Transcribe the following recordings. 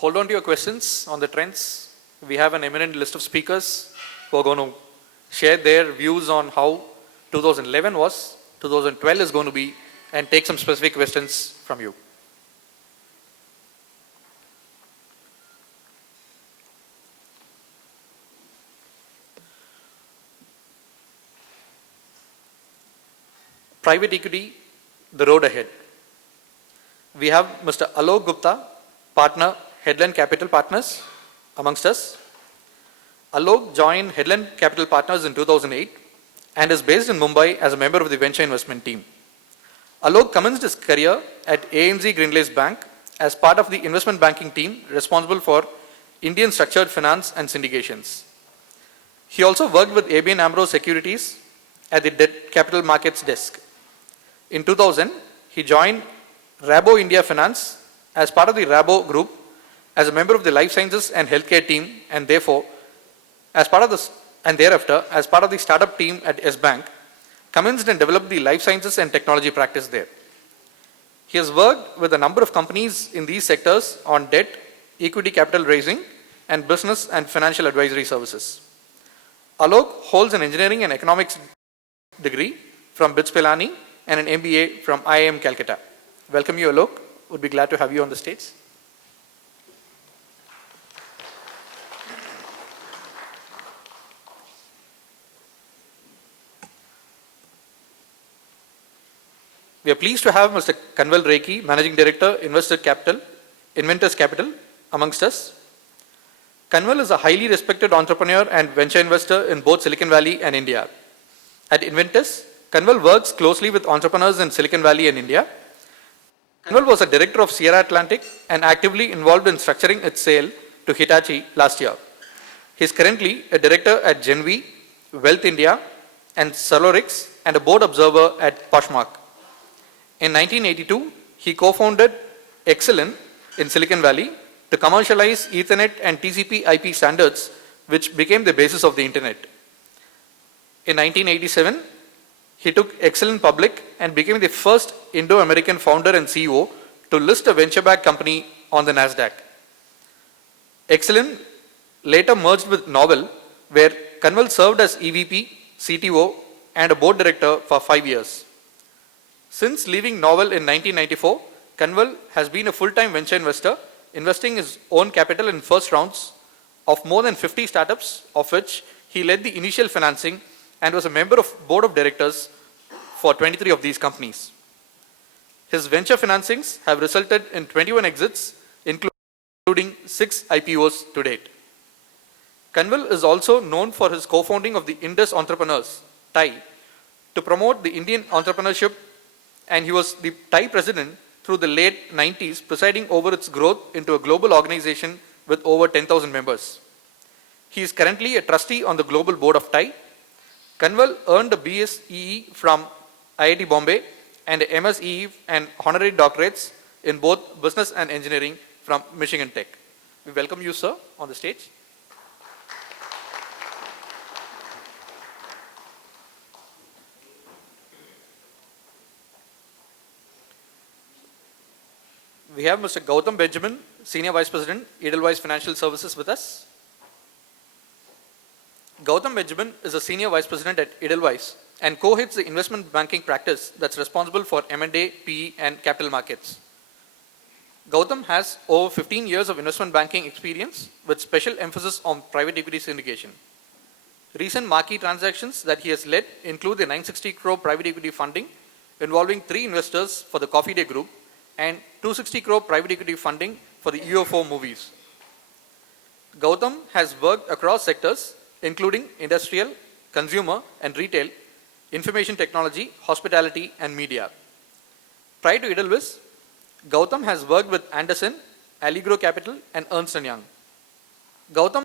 hold on to your questions on the trends. We have an eminent list of speakers who are going to share their views on how 2011 was, 2012 is going to be, and take some specific questions from you. Private equity, the road ahead. We have Mr. Alok Gupta, partner, Headland Capital Partners, amongst us. Alok joined Headland Capital Partners in 2008 and is based in Mumbai as a member of the venture investment team. Alok commenced his career at ANZ Greenlace Bank as part of the investment banking team responsible for Indian structured finance and syndications. He also worked with ABN AMRO Securities at the debt capital markets desk. In 2000, he joined Rabo India Finance as part of the Rabo group as a member of the life sciences and healthcare team, and thereafter as part of the startup team at S Bank, commenced and developed the life sciences and technology practice there. He has worked with a number of companies in these sectors on debt, equity capital raising, and business and financial advisory services. Alok holds an engineering and economics degree from BITS Pilani and an MBA from IIM Calcutta. Welcome you, Alok. Would be glad to have you on the stage. We are pleased to have Mr. Kanwal Rekhi, Managing Director, Inventus Capital, amongst us. Kanwal is a highly respected entrepreneur and venture investor in both Silicon Valley and India. At Inventus, Kanwal works closely with entrepreneurs in Silicon Valley and India. Kanwal was a director of Sierra Atlantic and actively involved in structuring its sale to Hitachi last year. He is currently a director at Singhvi, Wealth India, and Solorix, and a board observer at Poshmark. In 1982, he co-founded Excellent in Silicon Valley to commercialize Ethernet and TCP IP standards, which became the basis of the internet. In 1987, he took Excellent public and became the first Indo-American founder and CEO to list a venture-backed company on the NASDAQ. Excellent later merged with Novel, where Kanwal served as EVP, CTO, and a board director for 5 years. Since leaving Novel in 1994, Kanwal has been a full-time venture investor, investing his own capital in first rounds of more than 50 startups, of which he led the initial financing and was a member of board of directors for 23 of these companies. His venture financings have resulted in 21 exits, including 6 IPOs to date. Kanwal is also known for his co-founding of the Indus Entrepreneurs, TIE, to promote the Indian entrepreneurship, and he was the TIE president through the late 90s, presiding over its growth into a global organization with over 10,000 members. He is currently a trustee on the global board of TIE. Kanwal earned a BSEE from IIT Bombay and a MSEE and honorary doctorates in both business and engineering from Michigan Tech. We welcome you, sir, on the stage. We have Mr. Gautam Benjamin, Senior Vice President, Edelweiss Financial Services with us. Gautam Benjamin is a Senior Vice President at Edelweiss and co-heads the investment banking practice that's responsible for M&A, PE, and capital markets. Gautam has over 15 years of investment banking experience with special emphasis on private equity syndication. Recent marquee transactions that he has led include the 960 crore private equity funding involving 3 investors for the Coffee Day Group and 260 crore private equity funding for the UFO movies. Gautam has worked across sectors including industrial, consumer and retail, information technology, hospitality and media. Prior to Edelweiss, Gautam has worked with Anderson, Allegro Capital and Ernst & Young. Gautam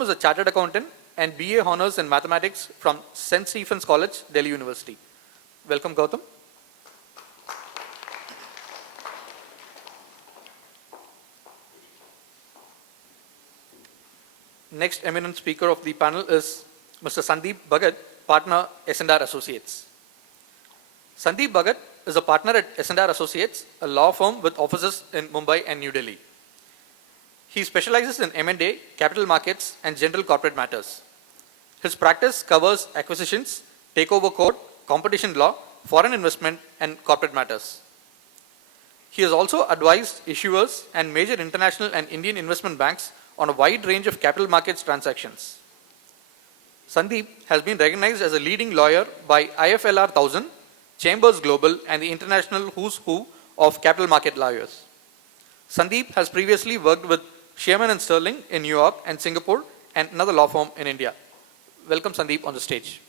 is a chartered accountant and BA Honours in Mathematics from St. Stephen's College, Delhi University. Welcome, Gautam. Next eminent speaker of the panel is Mr. Sandip Bhagat, partner S&R Associates. Sandip Bhagat is a partner at S&R Associates, a law firm with offices in Mumbai and New Delhi. He specializes in M&A, capital markets, and general corporate matters. His practice covers acquisitions, takeover code, competition law, foreign investment, and corporate matters. He has also advised issuers and major international and Indian investment banks on a wide range of capital markets transactions. Sandip has been recognized as a leading lawyer by IFLR 1000, Chambers Global, and the international who's who of capital market lawyers. Sandip has previously worked with Shearman and Sterling in New York and Singapore and another law firm in India. Welcome Sandip on the stage.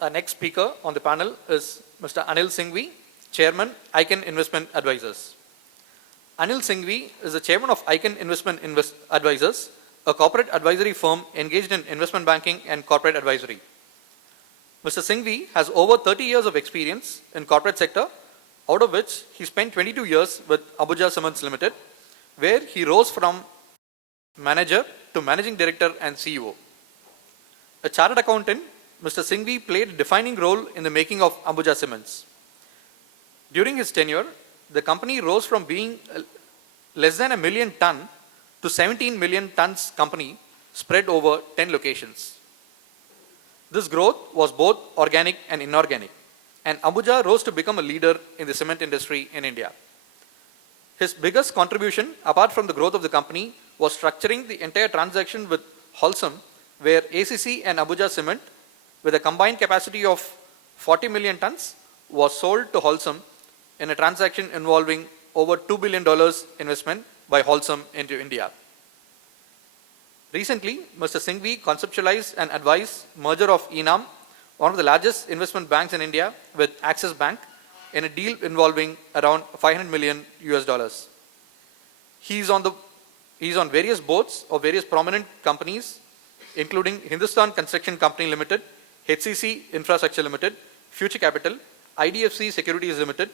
Our next speaker on the panel is Mr. Anil Singhvi, Chairman, Ican Investment Advisors. Anil Singhvi is the Chairman of Ican Investment Advisors, a corporate advisory firm engaged in investment banking and corporate advisory. Mr. Singhvi has over 30 years of experience in corporate sector, out of which he spent 22 years with Ambuja Cements Limited, where he rose from manager to managing director and CEO. A chartered accountant, Mr. Singhvi played a defining role in the making of Ambuja Cements. During his tenure, the company rose from being less than a million ton to 17 million tons company spread over 10 locations. This growth was both organic and inorganic, and Ambuja rose to become a leader in the cement industry in India. His biggest contribution, apart from the growth of the company, was structuring the entire transaction with Holcim, where ACC and Ambuja Cement, with a combined capacity of 40 million tons, was sold to Holcim in a transaction involving over $2 billion investment by Holcim into India. Recently, Mr. Singhvi conceptualized and advised merger of ENAM, one of the largest investment banks in India, with Axis Bank in a deal involving around $500 million US. He is on various boards of various prominent companies, including Hindustan Construction Company Limited, HCC Infrastructure Limited, Future Capital, IDFC Securities Limited,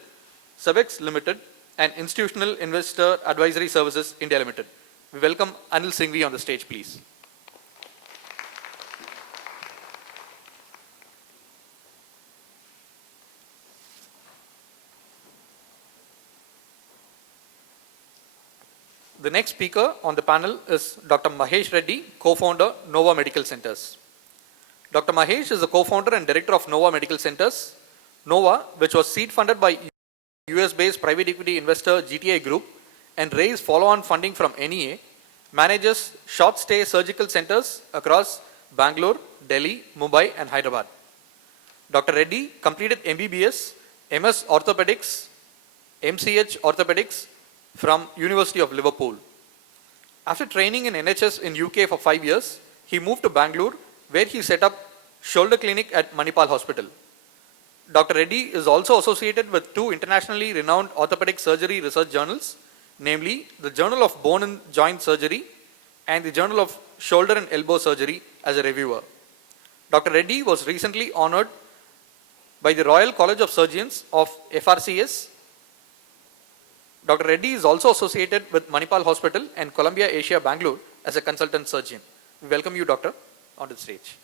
Sabex Limited, and Institutional Investor Advisory Services India Limited. We welcome Anil Singhvi on the stage, please. The next speaker on the panel is Dr. Mahesh Reddy, co-founder, Nova Medical Centers. Dr. Mahesh is the co-founder and director of Nova Medical Centers. Nova, which was seed funded by US-based private equity investor GTI Group and raised follow-on funding from NEA, manages short-stay surgical centers across Bangalore, Delhi, Mumbai, and Hyderabad. Dr. Reddy completed MBBS, MS Orthopedics, MCH Orthopedics from University of Liverpool. After training in NHS in UK for 5 years, he moved to Bangalore, where he set up shoulder clinic at Manipal Hospital. Dr. Reddy is also associated with 2 internationally renowned orthopedic surgery research journals, namely the Journal of Bone and Joint Surgery and the Journal of Shoulder and Elbow Surgery as a reviewer. Dr. Reddy was recently honored by the Royal College of Surgeons of FRCS. Dr. Reddy is also associated with Manipal Hospital and Columbia Asia Bangalore as a consultant surgeon. We welcome you, Doctor, on the stage.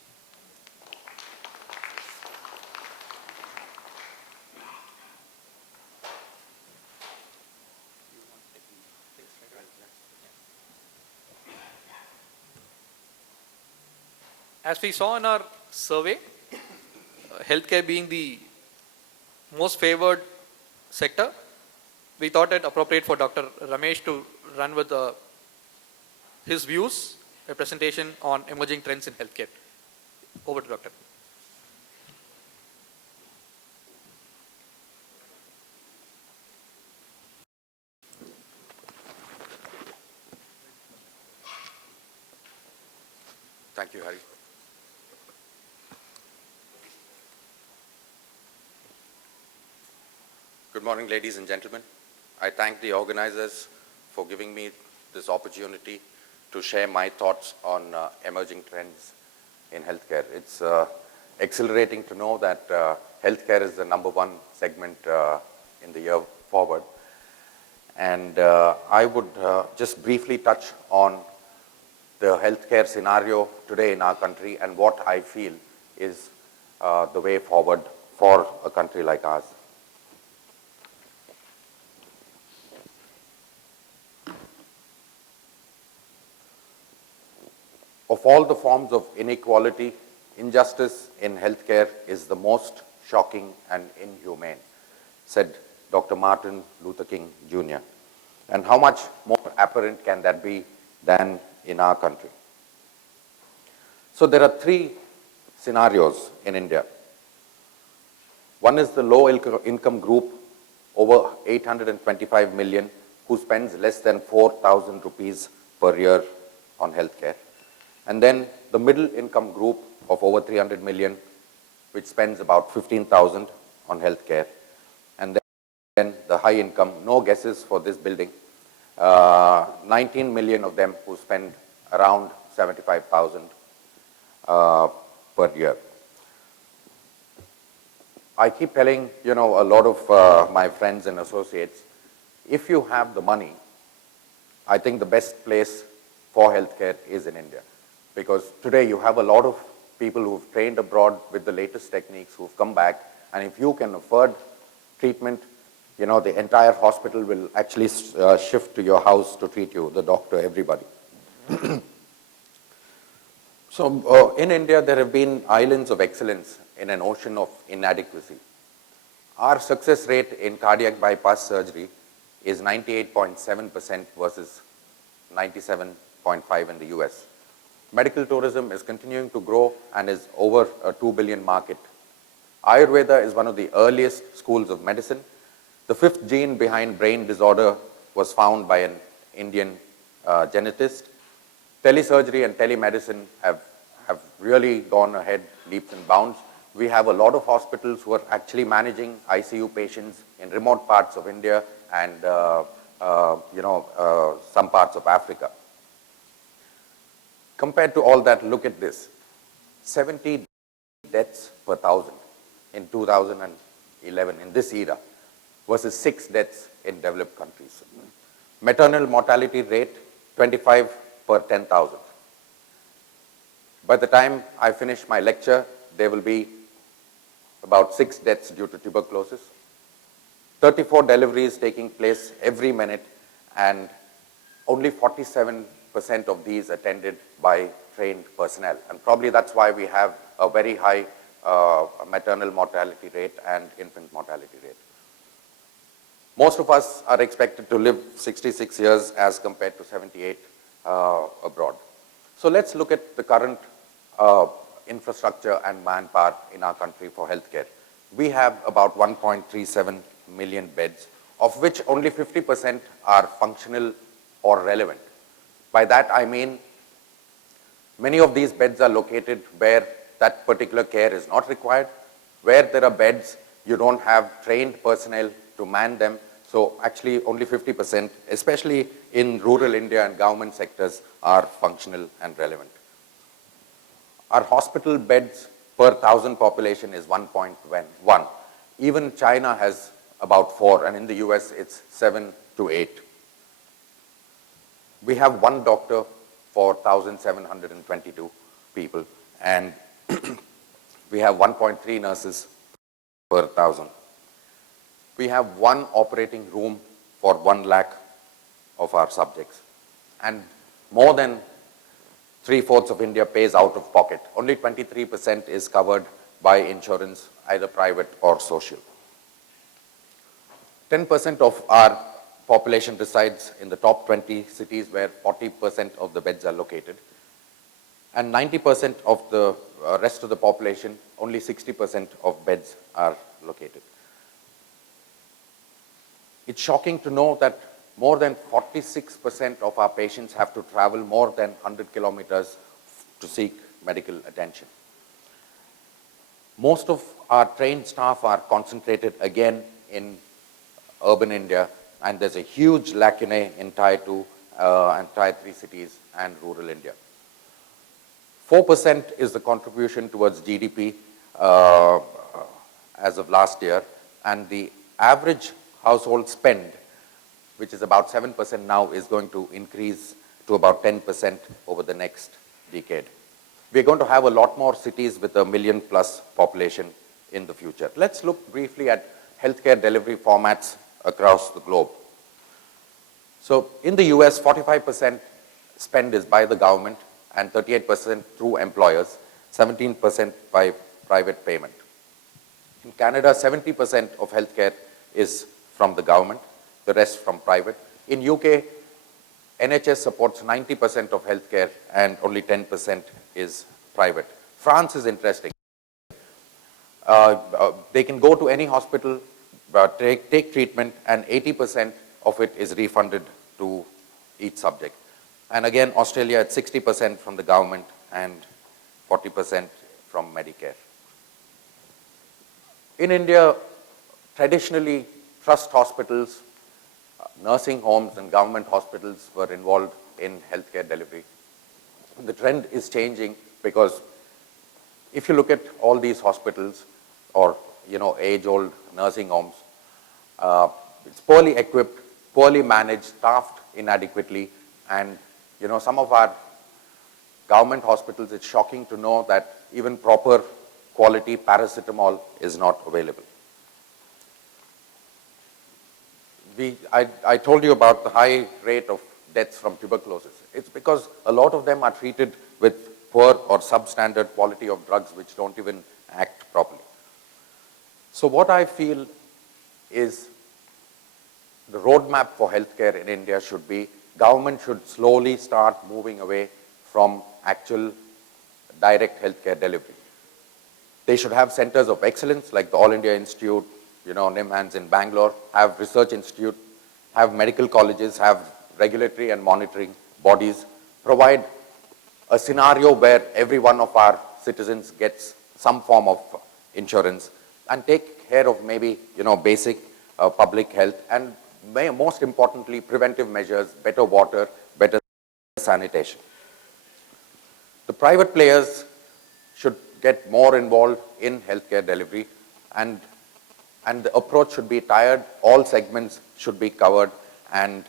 As we saw in our survey, healthcare being the most favored sector, we thought it appropriate for Dr. Ramesh to run with his views, a presentation on emerging trends in healthcare. Over to Doctor. Thank you, Hari. Good morning, ladies and gentlemen. I thank the organizers for giving me this opportunity to share my thoughts on emerging trends in healthcare. It's exhilarating to know that healthcare is the #1 segment in the year forward. And I would just briefly touch on the healthcare scenario today in our country and what I feel is the way forward for a country like ours. Of all the forms of inequality, injustice in healthcare is the most shocking and inhumane, said Dr. Martin Luther King Jr. And how much more apparent can that be than in our country? So there are three scenarios in India. One is the low income group, over 825 million, who spends less than 4,000 rupees per year on healthcare. And then the middle income group of over 300 million, which spends about 15,000 on healthcare. And then the high income, no guesses for this building, 19 million of them who spend around 75,000 per year. I keep telling, a lot of my friends and associates, if you have the money, I think the best place for healthcare is in India. Because today you have a lot of people who've trained abroad with the latest techniques, who've come back, and if you can afford treatment, the entire hospital will actually shift to your house to treat you, the doctor, everybody. So in India, there have been islands of excellence in an ocean of inadequacy. Our success rate in cardiac bypass surgery is 98.7% versus 97.5% in the US. Medical tourism is continuing to grow and is over a 2 billion market. Ayurveda is one of the earliest schools of medicine. The fifth gene behind brain disorder was found by an Indian genetist. Telesurgery and telemedicine have really gone ahead leaps and bounds. We have a lot of hospitals who are actually managing ICU patients in remote parts of India and some parts of Africa. Compared to all that, look at this. 70 deaths per thousand in 2011 in this era versus 6 deaths in developed countries. Maternal mortality rate 25 per 10,000. By the time I finish my lecture, there will be about 6 deaths due to tuberculosis, 34 deliveries taking place every minute, and only 47% of these attended by trained personnel. And probably that's why we have a very high maternal mortality rate and infant mortality rate. Most of us are expected to live 66 years as compared to 78 abroad. So let's look at the current infrastructure and manpower in our country for healthcare. We have about 1.37 million beds, of which only 50% are functional or relevant. By that I mean many of these beds are located where that particular care is not required. Where there are beds, you don't have trained personnel to man them. So actually only 50%, especially in rural India and government sectors, are functional and relevant. Our hospital beds per 1,000 population is 1.1. Even China has about 4, and in the US it's 7 to 8. We have 1 doctor for 1,722 people, and we have 1.3 nurses per 1,000. We have 1 operating room for 1 lakh of our subjects, and more than 3/4 of India pays out of pocket. Only 23% is covered by insurance, either private or social. 10% of our population resides in the top 20 cities where 40% of the beds are located. And 90% of the rest of the population, only 60% of beds are located. It's shocking to know that more than 46% of our patients have to travel more than 100 kilometers to seek medical attention. Most of our trained staff are concentrated again in urban India, and there's a huge lacunae in Tier 2 and Tier 3 cities and rural India. 4% is the contribution towards GDP as of last year, and the average household spend, which is about 7% now, is going to increase to about 10% over the next decade. we're going to have a lot more cities with a million plus population in the future. Let's look briefly at healthcare delivery formats across the globe. So in the US, 45% spend is by the government and 38% through employers, 17% by private payment. In Canada, 70% of healthcare is from the government, the rest from private. In UK, NHS supports 90% of healthcare and only 10% is private. France is interesting. They can go to any hospital, take treatment, and 80% of it is refunded to each subject. And again, Australia at 60% from the government and 40% from Medicare. In India, traditionally, trust hospitals, nursing homes, and government hospitals were involved in healthcare delivery. The trend is changing because if you look at all these hospitals or age-old nursing homes, it's poorly equipped, poorly managed, staffed inadequately, and some of our government hospitals, it's shocking to know that even proper quality paracetamol is not available. I told you about the high rate of deaths from tuberculosis. It's because a lot of them are treated with poor or substandard quality of drugs which don't even act properly. So what I feel is the roadmap for healthcare in India should be government should slowly start moving away from actual direct healthcare delivery. They should have centers of excellence like the All India Institute, NIMHANS in Bangalore, have research institute, have medical colleges, have regulatory and monitoring bodies, provide a scenario where every one of our citizens gets some form of insurance and take care of maybe, basic public health and most importantly, preventive measures, better water, better sanitation. The private players should get more involved in healthcare delivery and the approach should be tiered, all segments should be covered and,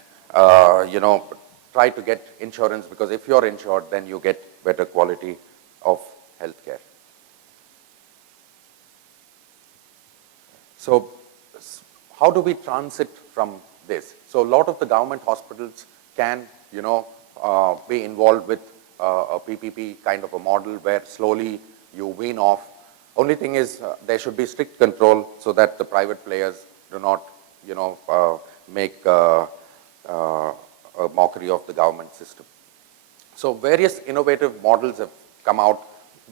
try to get insurance because if you're insured, then you get better quality of healthcare. So how do we transit from this? So a lot of the government hospitals can, be involved with a PPP kind of a model where slowly you wean off. Only thing is there should be strict control so that the private players do not, make a mockery of the government system. So various innovative models have come out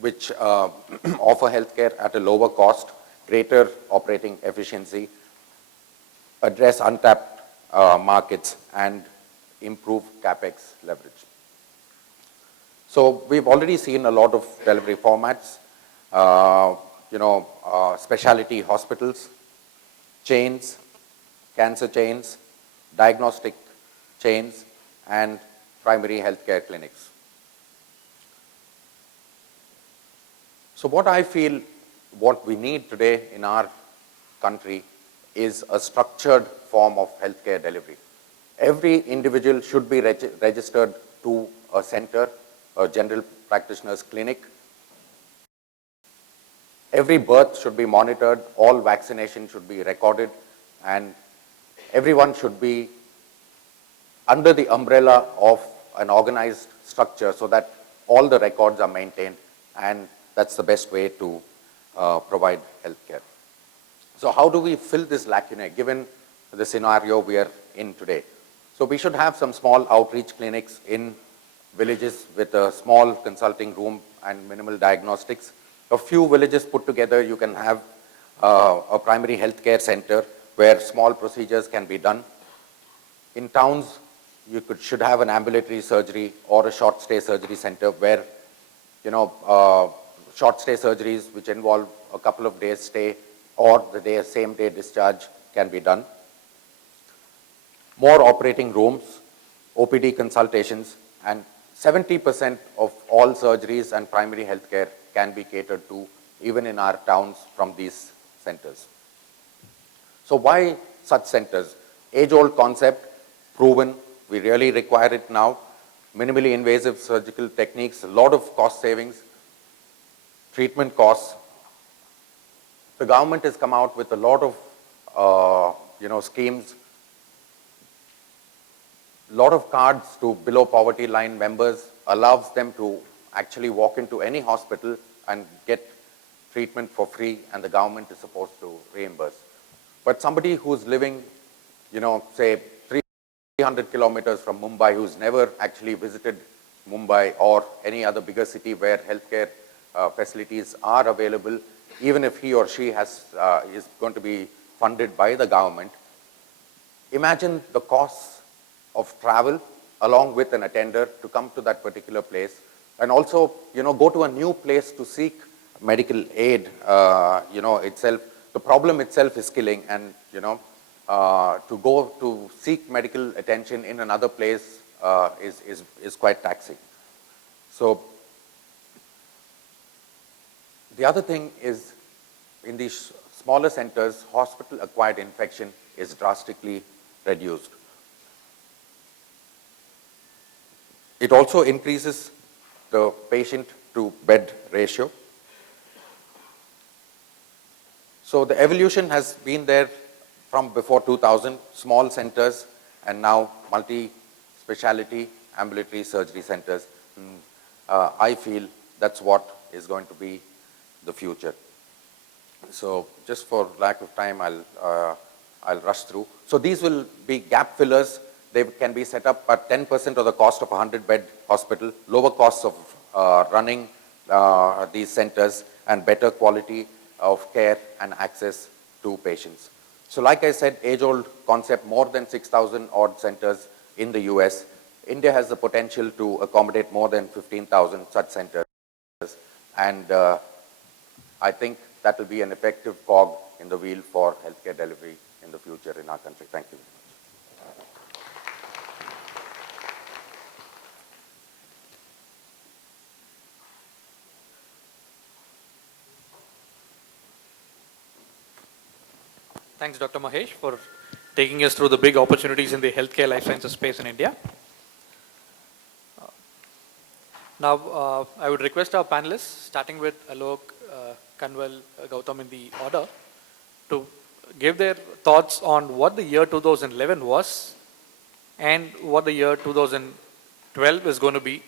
which offer healthcare at a lower cost, greater operating efficiency, address untapped markets, and improve CapEx leverage. So we've already seen a lot of delivery formats, specialty hospitals, chains, cancer chains, diagnostic chains, and primary healthcare clinics. So what I feel what we need today in our country is a structured form of healthcare delivery. Every individual should be registered to a center, a general practitioner's clinic. Every birth should be monitored, all vaccination should be recorded, and everyone should be under the umbrella of an organized structure so that all the records are maintained, and that's the best way to provide healthcare. So how do we fill this lacuna given the scenario we are in today? So we should have some small outreach clinics in villages with a small consulting room and minimal diagnostics. A few villages put together, you can have a primary healthcare center where small procedures can be done. In towns, you should have an ambulatory surgery or a short stay surgery center where, short stay surgeries which involve a couple of days stay or the same day discharge can be done. More operating rooms, OPD consultations, and 70% of all surgeries and primary healthcare can be catered to even in our towns from these centers. So why such centers? Age-old concept, proven, we really require it now. Minimally invasive surgical techniques, a lot of cost savings, treatment costs. The government has come out with a lot of schemes, lot of cards to below poverty line members, allows them to actually walk into any hospital and get treatment for free, and the government is supposed to reimburse. But somebody who's living, say 300 kilometers from Mumbai, who's never actually visited Mumbai or any other bigger city where healthcare facilities are available, even if he or she is going to be funded by the government, imagine the costs of travel along with an attender to come to that particular place, and also, go to a new place to seek medical aid, itself. The problem itself is killing, and, to go to seek medical attention in another place is quite taxing. So, the other thing is, in these smaller centers, hospital-acquired infection is drastically reduced. It also increases the patient-to-bed ratio. So the evolution has been there from before 2000, small centers, and now multi-speciality ambulatory surgery centers. I feel that's what is going to be the future. So just for lack of time, I'll rush through. So these will be gap fillers. They can be set up at 10% of the cost of a 100-bed hospital, lower costs of running these centers, and better quality of care and access to patients. So like I said, age-old concept, more than 6,000 odd centers in the US. India has the potential to accommodate more than 15,000 such centers. And I think that will be an effective cog in the wheel for healthcare delivery in the future in our country. Thank you. Thanks, Dr. Mahesh, for taking us through the big opportunities in the healthcare life sciences space in India. Now, I would request our panelists, starting with Alok, Kanwal, Gautam in the order, to give their thoughts on what the year 2011 was and what the year 2012 is going to be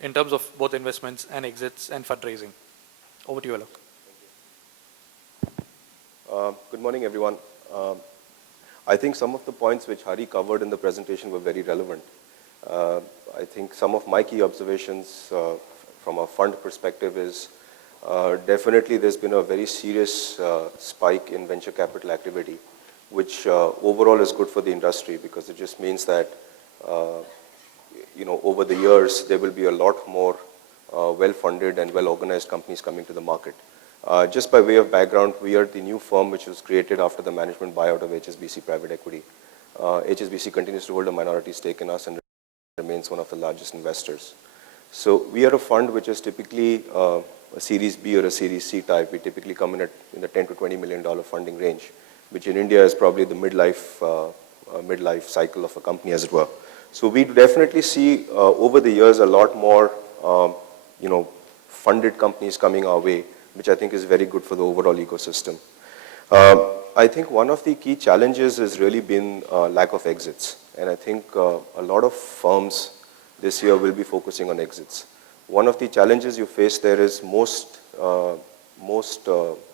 in terms of both investments and exits and fundraising. Over to you, Alok. Good morning, everyone. I think some of the points which Hari covered in the presentation were very relevant. I think some of my key observations from a fund perspective is definitely there's been a very serious spike in venture capital activity, which overall is good for the industry, because it just means that over the years there will be a lot more well-funded and well-organized companies coming to the market. Just by way of background, we are the new firm which was created after the management buyout of HSBC Private Equity. HSBC continues to hold a minority stake in us and remains one of the largest investors. So we are a fund which is typically a Series B or a Series C type. We typically come in the $10 to $20 million funding range, which in India is probably the midlife cycle of a company, as it were. So we definitely see over the years a lot more funded companies coming our way, which I think is very good for the overall ecosystem. I think one of the key challenges has really been lack of exits. And I think a lot of firms this year will be focusing on exits. One of the challenges you face there is most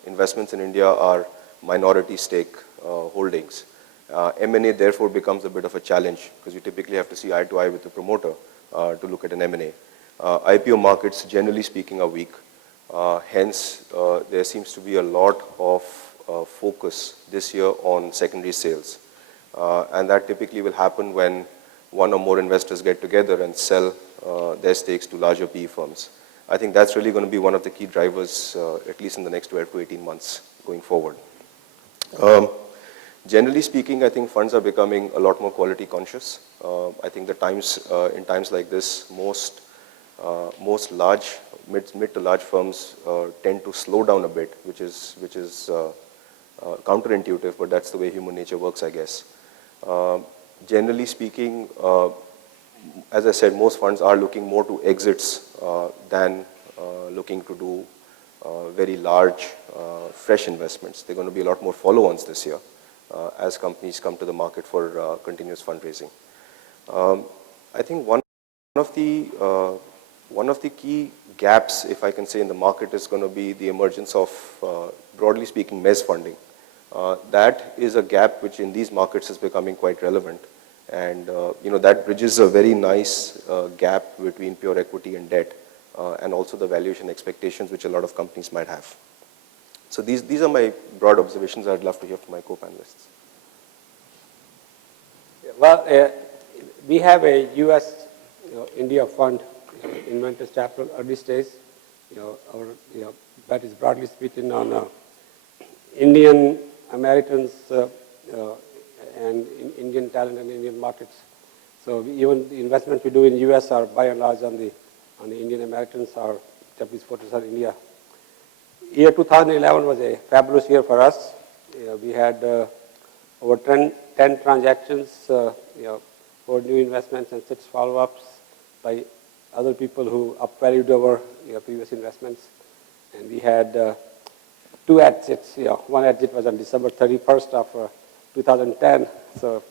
investments in India are minority stake holdings. M&A therefore becomes a bit of a challenge, because you typically have to see eye to eye with the promoter to look at an M&A. IPO markets, generally speaking, are weak. Hence, there seems to be a lot of focus this year on secondary sales. And that typically will happen when one or more investors get together and sell their stakes to larger PE firms. I think that's really going to be one of the key drivers, at least in the next 12 to 18 months going forward. Generally speaking, I think funds are becoming a lot more quality conscious. I think in times like this, most mid to large firms tend to slow down a bit, which is counterintuitive, but that's the way human nature works, I guess. Generally speaking, as I said, most funds are looking more to exits than looking to do very large, fresh investments. There are going to be a lot more follow-ons this year as companies come to the market for continuous fundraising. I think one of the key gaps, if I can say, in the market is going to be the emergence of, broadly speaking, mezz funding. That is a gap which in these markets is becoming quite relevant. And that bridges a very nice gap between pure equity and debt, and also the valuation expectations which a lot of companies might have. So these are my broad observations. I'd love to hear from my co-panelists. Well, we have a U.S. India fund, Inventus Capital, early stage. That is broadly speaking on Indian Americans and Indian talent and Indian markets. So even the investments we do in the U.S. are by and large on the Indian Americans. Our Japanese focus on India. Year 2011 was a fabulous year for us. We had over 10 transactions, 4 new investments and 6 follow-ups by other people who upvalued our previous investments. And we had 2 exits. One exit was on December 31st of 2010. So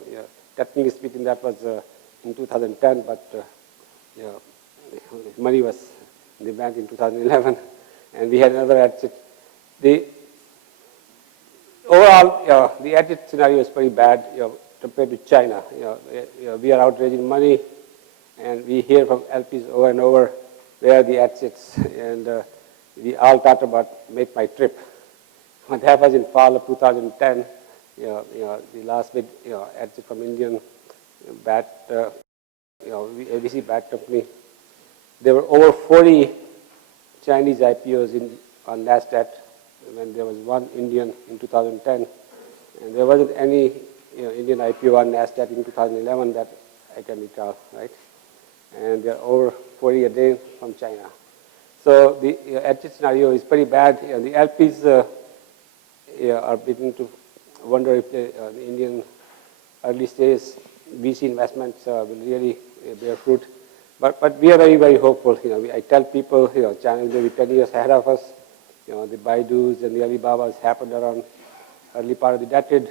technically speaking, that was in 2010, but money was in the bank in 2011. And we had another exit. The overall, the exit scenario is pretty bad compared to China. We are out raising money, and we hear from LPs over and over where are the exits, and we all talked about make my trip. What happened in fall of 2010, the last big exit from Indian bat, ABC bat company. There were over 40 Chinese IPOs on NASDAQ when there was one Indian in 2010, and there wasn't any Indian IPO on NASDAQ in 2011 that I can recall, right? And there are over 40 a day from China. So the exit scenario is pretty bad. The LPs are beginning to wonder if the Indian early stage VC investments will really bear fruit. But we are very, very hopeful. I tell people, China will be 10 years ahead of us. The Baidus and the Alibabas happened around early part of the decade.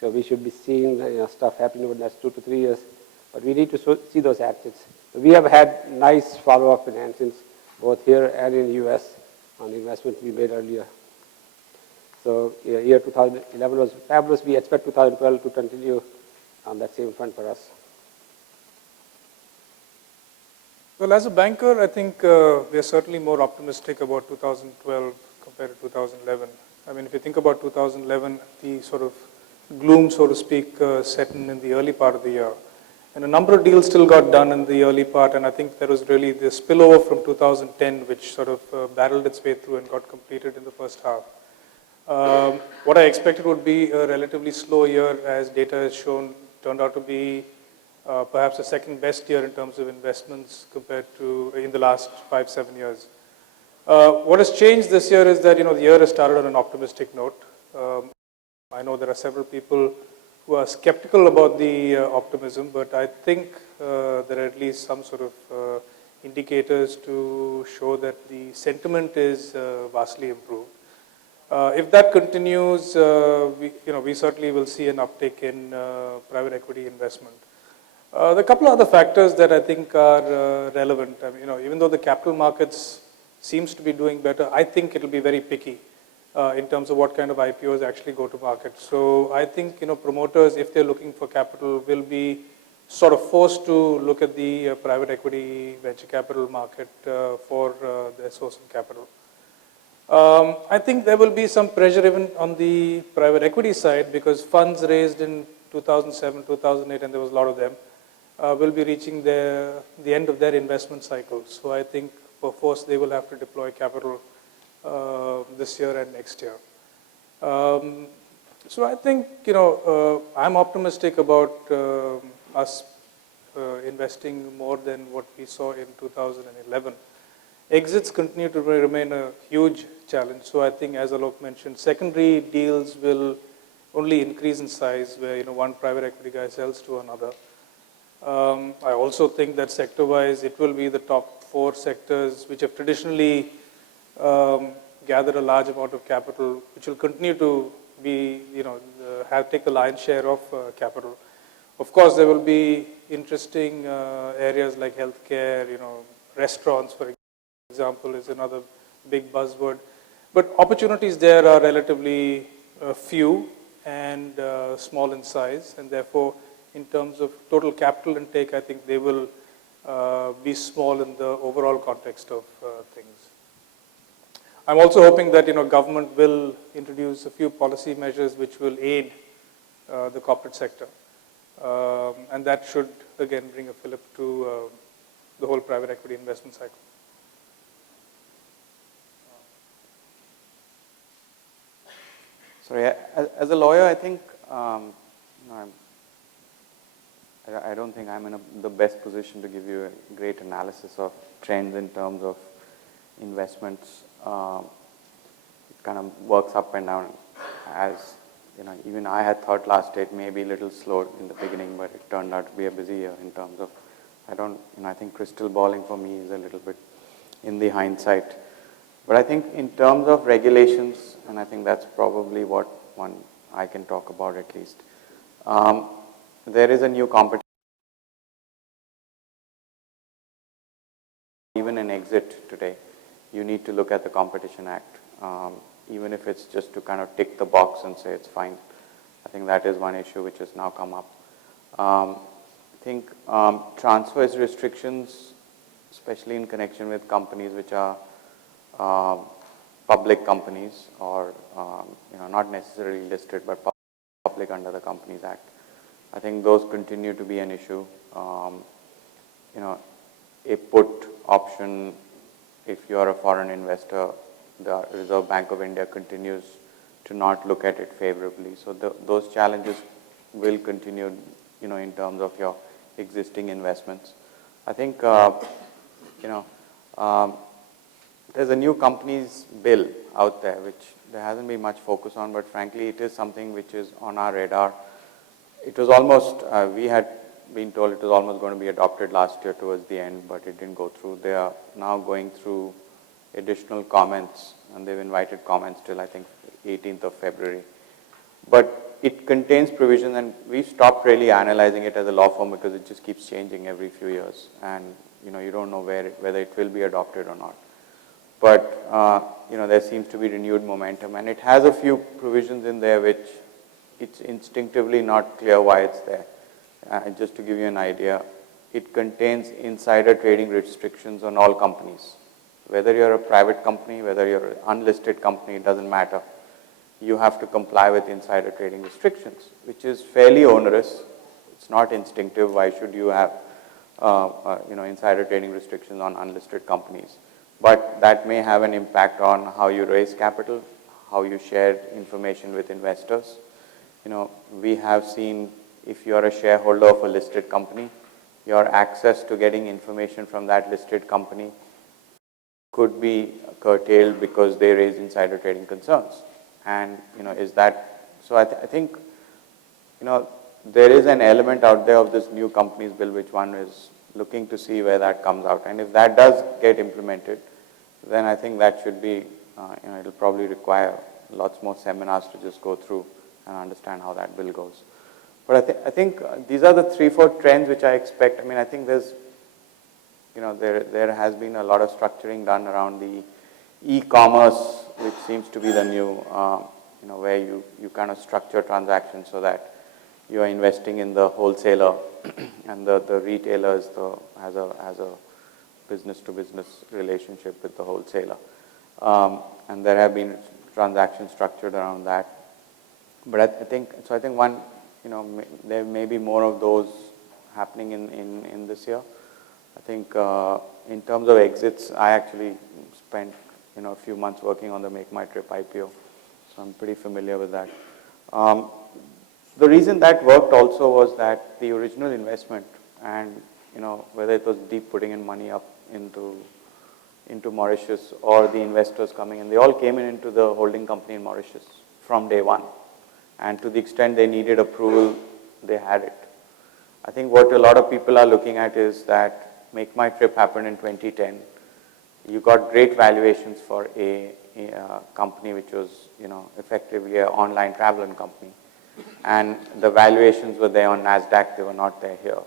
So we should be seeing stuff happening over the next 2 to 3 years. But we need to see those exits. We have had nice follow-up financings, both here and in the US, on the investments we made earlier. So year 2011 was fabulous. We expect 2012 to continue on that same front for us. Well, as a banker, I think we are certainly more optimistic about 2012 compared to 2011. I mean, if you think about 2011, the sort of gloom, so to speak, set in the early part of the year. And a number of deals still got done in the early part, and I think there was really the spillover from 2010, which sort of barreled its way through and got completed in the first half. What I expected would be a relatively slow year, as data has shown, turned out to be perhaps the second best year in terms of investments compared to in the last 5-7 years. What has changed this year is that the year has started on an optimistic note. I know there are several people who are skeptical about the optimism, but I think there are at least some sort of indicators to show that the sentiment is vastly improved. If that continues, we certainly will see an uptick in private equity investment. There are a couple of other factors that I think are relevant. I mean, even though the capital markets seems to be doing better, I think it will be very picky in terms of what kind of IPOs actually go to market. So I think promoters, if they're looking for capital, will be sort of forced to look at the private equity venture capital market for their source of capital. I think there will be some pressure even on the private equity side, because funds raised in 2007, 2008, and there was a lot of them, will be reaching the end of their investment cycle. So I think perforce they will have to deploy capital this year and next year. So I think I'm optimistic about us investing more than what we saw in 2011. Exits continue to remain a huge challenge. So I think, as Alok mentioned, secondary deals will only increase in size, where one private equity guy sells to another. I also think that sector-wise, it will be the top 4 sectors which have traditionally gather a large amount of capital, which will continue to be, take the lion's share of capital. Of course, there will be interesting areas like healthcare, restaurants, for example, is another big buzzword. But opportunities there are relatively few and small in size, and therefore, in terms of total capital intake, I think they will be small in the overall context of things. I'm also hoping that government will introduce a few policy measures which will aid the corporate sector, and that should again bring a fillip to the whole private equity investment cycle. Sorry, as a lawyer, I think I don't think I'm in the best position to give you a great analysis of trends in terms of investments. It kind of works up and down, as even I had thought last year it may be a little slow in the beginning, but it turned out to be a busy year in terms of, I think crystal balling for me is a little bit in the hindsight. But I think in terms of regulations, and I think that's probably what one I can talk about at least, there is a new competition. Even an exit today, you need to look at the Competition Act, even if it's just to kind of tick the box and say it's fine. I think that is one issue which has now come up. I think transfers restrictions, especially in connection with companies which are public companies or not necessarily listed but public under the Companies Act. I think those continue to be an issue. A put option, if you are a foreign investor, the Reserve Bank of India continues to not look at it favorably. So those challenges will continue, in terms of your existing investments. I think, there's a new companies bill out there, which there hasn't been much focus on, but frankly, it is something which is on our radar. It was almost, we had been told it was almost going to be adopted last year towards the end, but it didn't go through. They are now going through additional comments, and they've invited comments till, I think, 18th of February. But it contains provisions, and we've stopped really analyzing it as a law firm because it just keeps changing every few years, and you don't know whether it will be adopted or not. But there seems to be renewed momentum, and it has a few provisions in there which it's instinctively not clear why it's there. Just to give you an idea, it contains insider trading restrictions on all companies. Whether you're a private company, whether you're an unlisted company, it doesn't matter. You have to comply with insider trading restrictions, which is fairly onerous. It's not instinctive. Why should you have insider trading restrictions on unlisted companies? But that may have an impact on how you raise capital, how you share information with investors. We have seen, if you are a shareholder of a listed company, your access to getting information from that listed company could be curtailed because they raise insider trading concerns. And, is that, so I think, there is an element out there of this new companies bill which one is looking to see where that comes out. And if that does get implemented, then I think that should be, it'll probably require lots more seminars to just go through and understand how that bill goes. But I think these are the 3-4 trends which I expect. I think there's, there has been a lot of structuring done around the e-commerce, which seems to be the new, where you kind of structure transactions so that you are investing in the wholesaler and the retailer has a business-to-business relationship with the wholesaler. And there have been transactions structured around that. But I think one, there may be more of those happening in this year. I think in terms of exits, I actually spent a few months working on the Make My Trip IPO, so I'm pretty familiar with that. The reason that worked also was that the original investment and whether it was deep putting in money up into Mauritius or the investors coming in, they all came into the holding company in Mauritius from day one. And to the extent they needed approval, they had it. I think what a lot of people are looking at is that Make My Trip happened in 2010. you got great valuations for a company which was, effectively an online travel company. And the valuations were there on NASDAQ, they were not there here.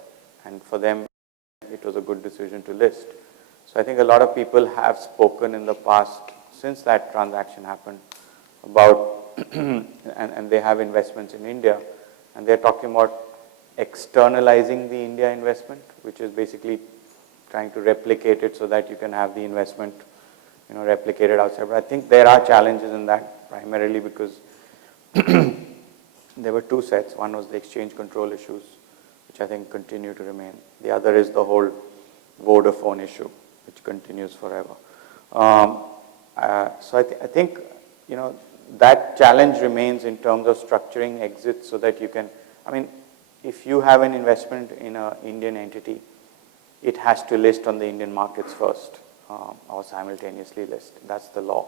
And for them, it was a good decision to list. So I think a lot of people have spoken in the past, since that transaction happened, about, and they have investments in India, and they're talking about externalizing the India investment, which is basically trying to replicate it so that you can have the investment, replicated outside. But I think there are challenges in that, primarily because there were two sets. One was the exchange control issues, which I think continue to remain. The other is the whole Vodafone issue, which continues forever. So I think, that challenge remains in terms of structuring exits so that you can, if you have an investment in an Indian entity, it has to list on the Indian markets first, or simultaneously list. That's the law.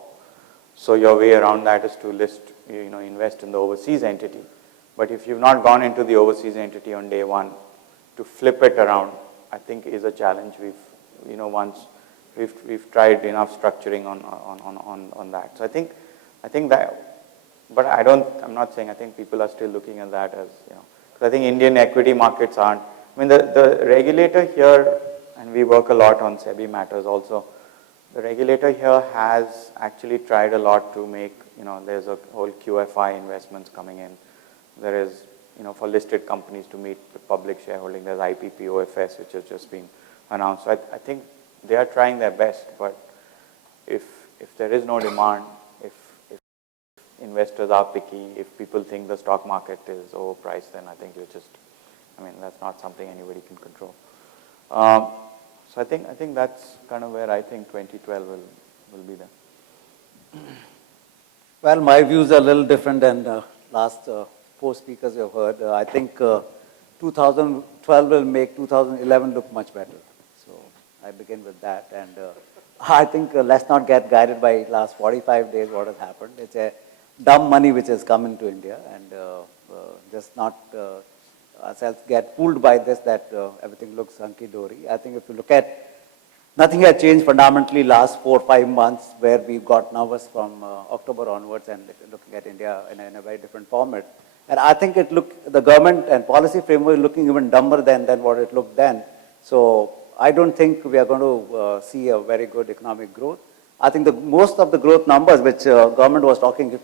So your way around that is to list, invest in the overseas entity. But if you've not gone into the overseas entity on day one, to flip it around, I think is a challenge. We've tried enough structuring on that. So I think that, but I'm not saying, I think people are still looking at that as, because I think Indian equity markets aren't, the regulator here, and we work a lot on SEBI matters also, the regulator here has actually tried a lot to make, there's a whole QFI investments coming in. There is, for listed companies to meet the public shareholding, there's IPPOFS, which has just been announced. So I think they are trying their best, but if there is no demand, if investors are picky, if people think the stock market is overpriced, then I think that's not something anybody can control. So I think that's kind of where I think 2012 will be there. Well, my views are a little different than the last four speakers you've heard. I think 2012 will make 2011 look much better. So I begin with that. And I think let's not get guided by last 45 days what has happened. It's a dumb money which has come into India, and just not ourselves get fooled by this that everything looks hunky-dory. I think if you look at, nothing has changed fundamentally last 4 or 5 months, where we got nervous from October onwards and looking at India in a very different format. And I think the government and policy framework is looking even dumber than what it looked then. So I don't think we are going to see a very good economic growth. I think most of the growth numbers which government was talking,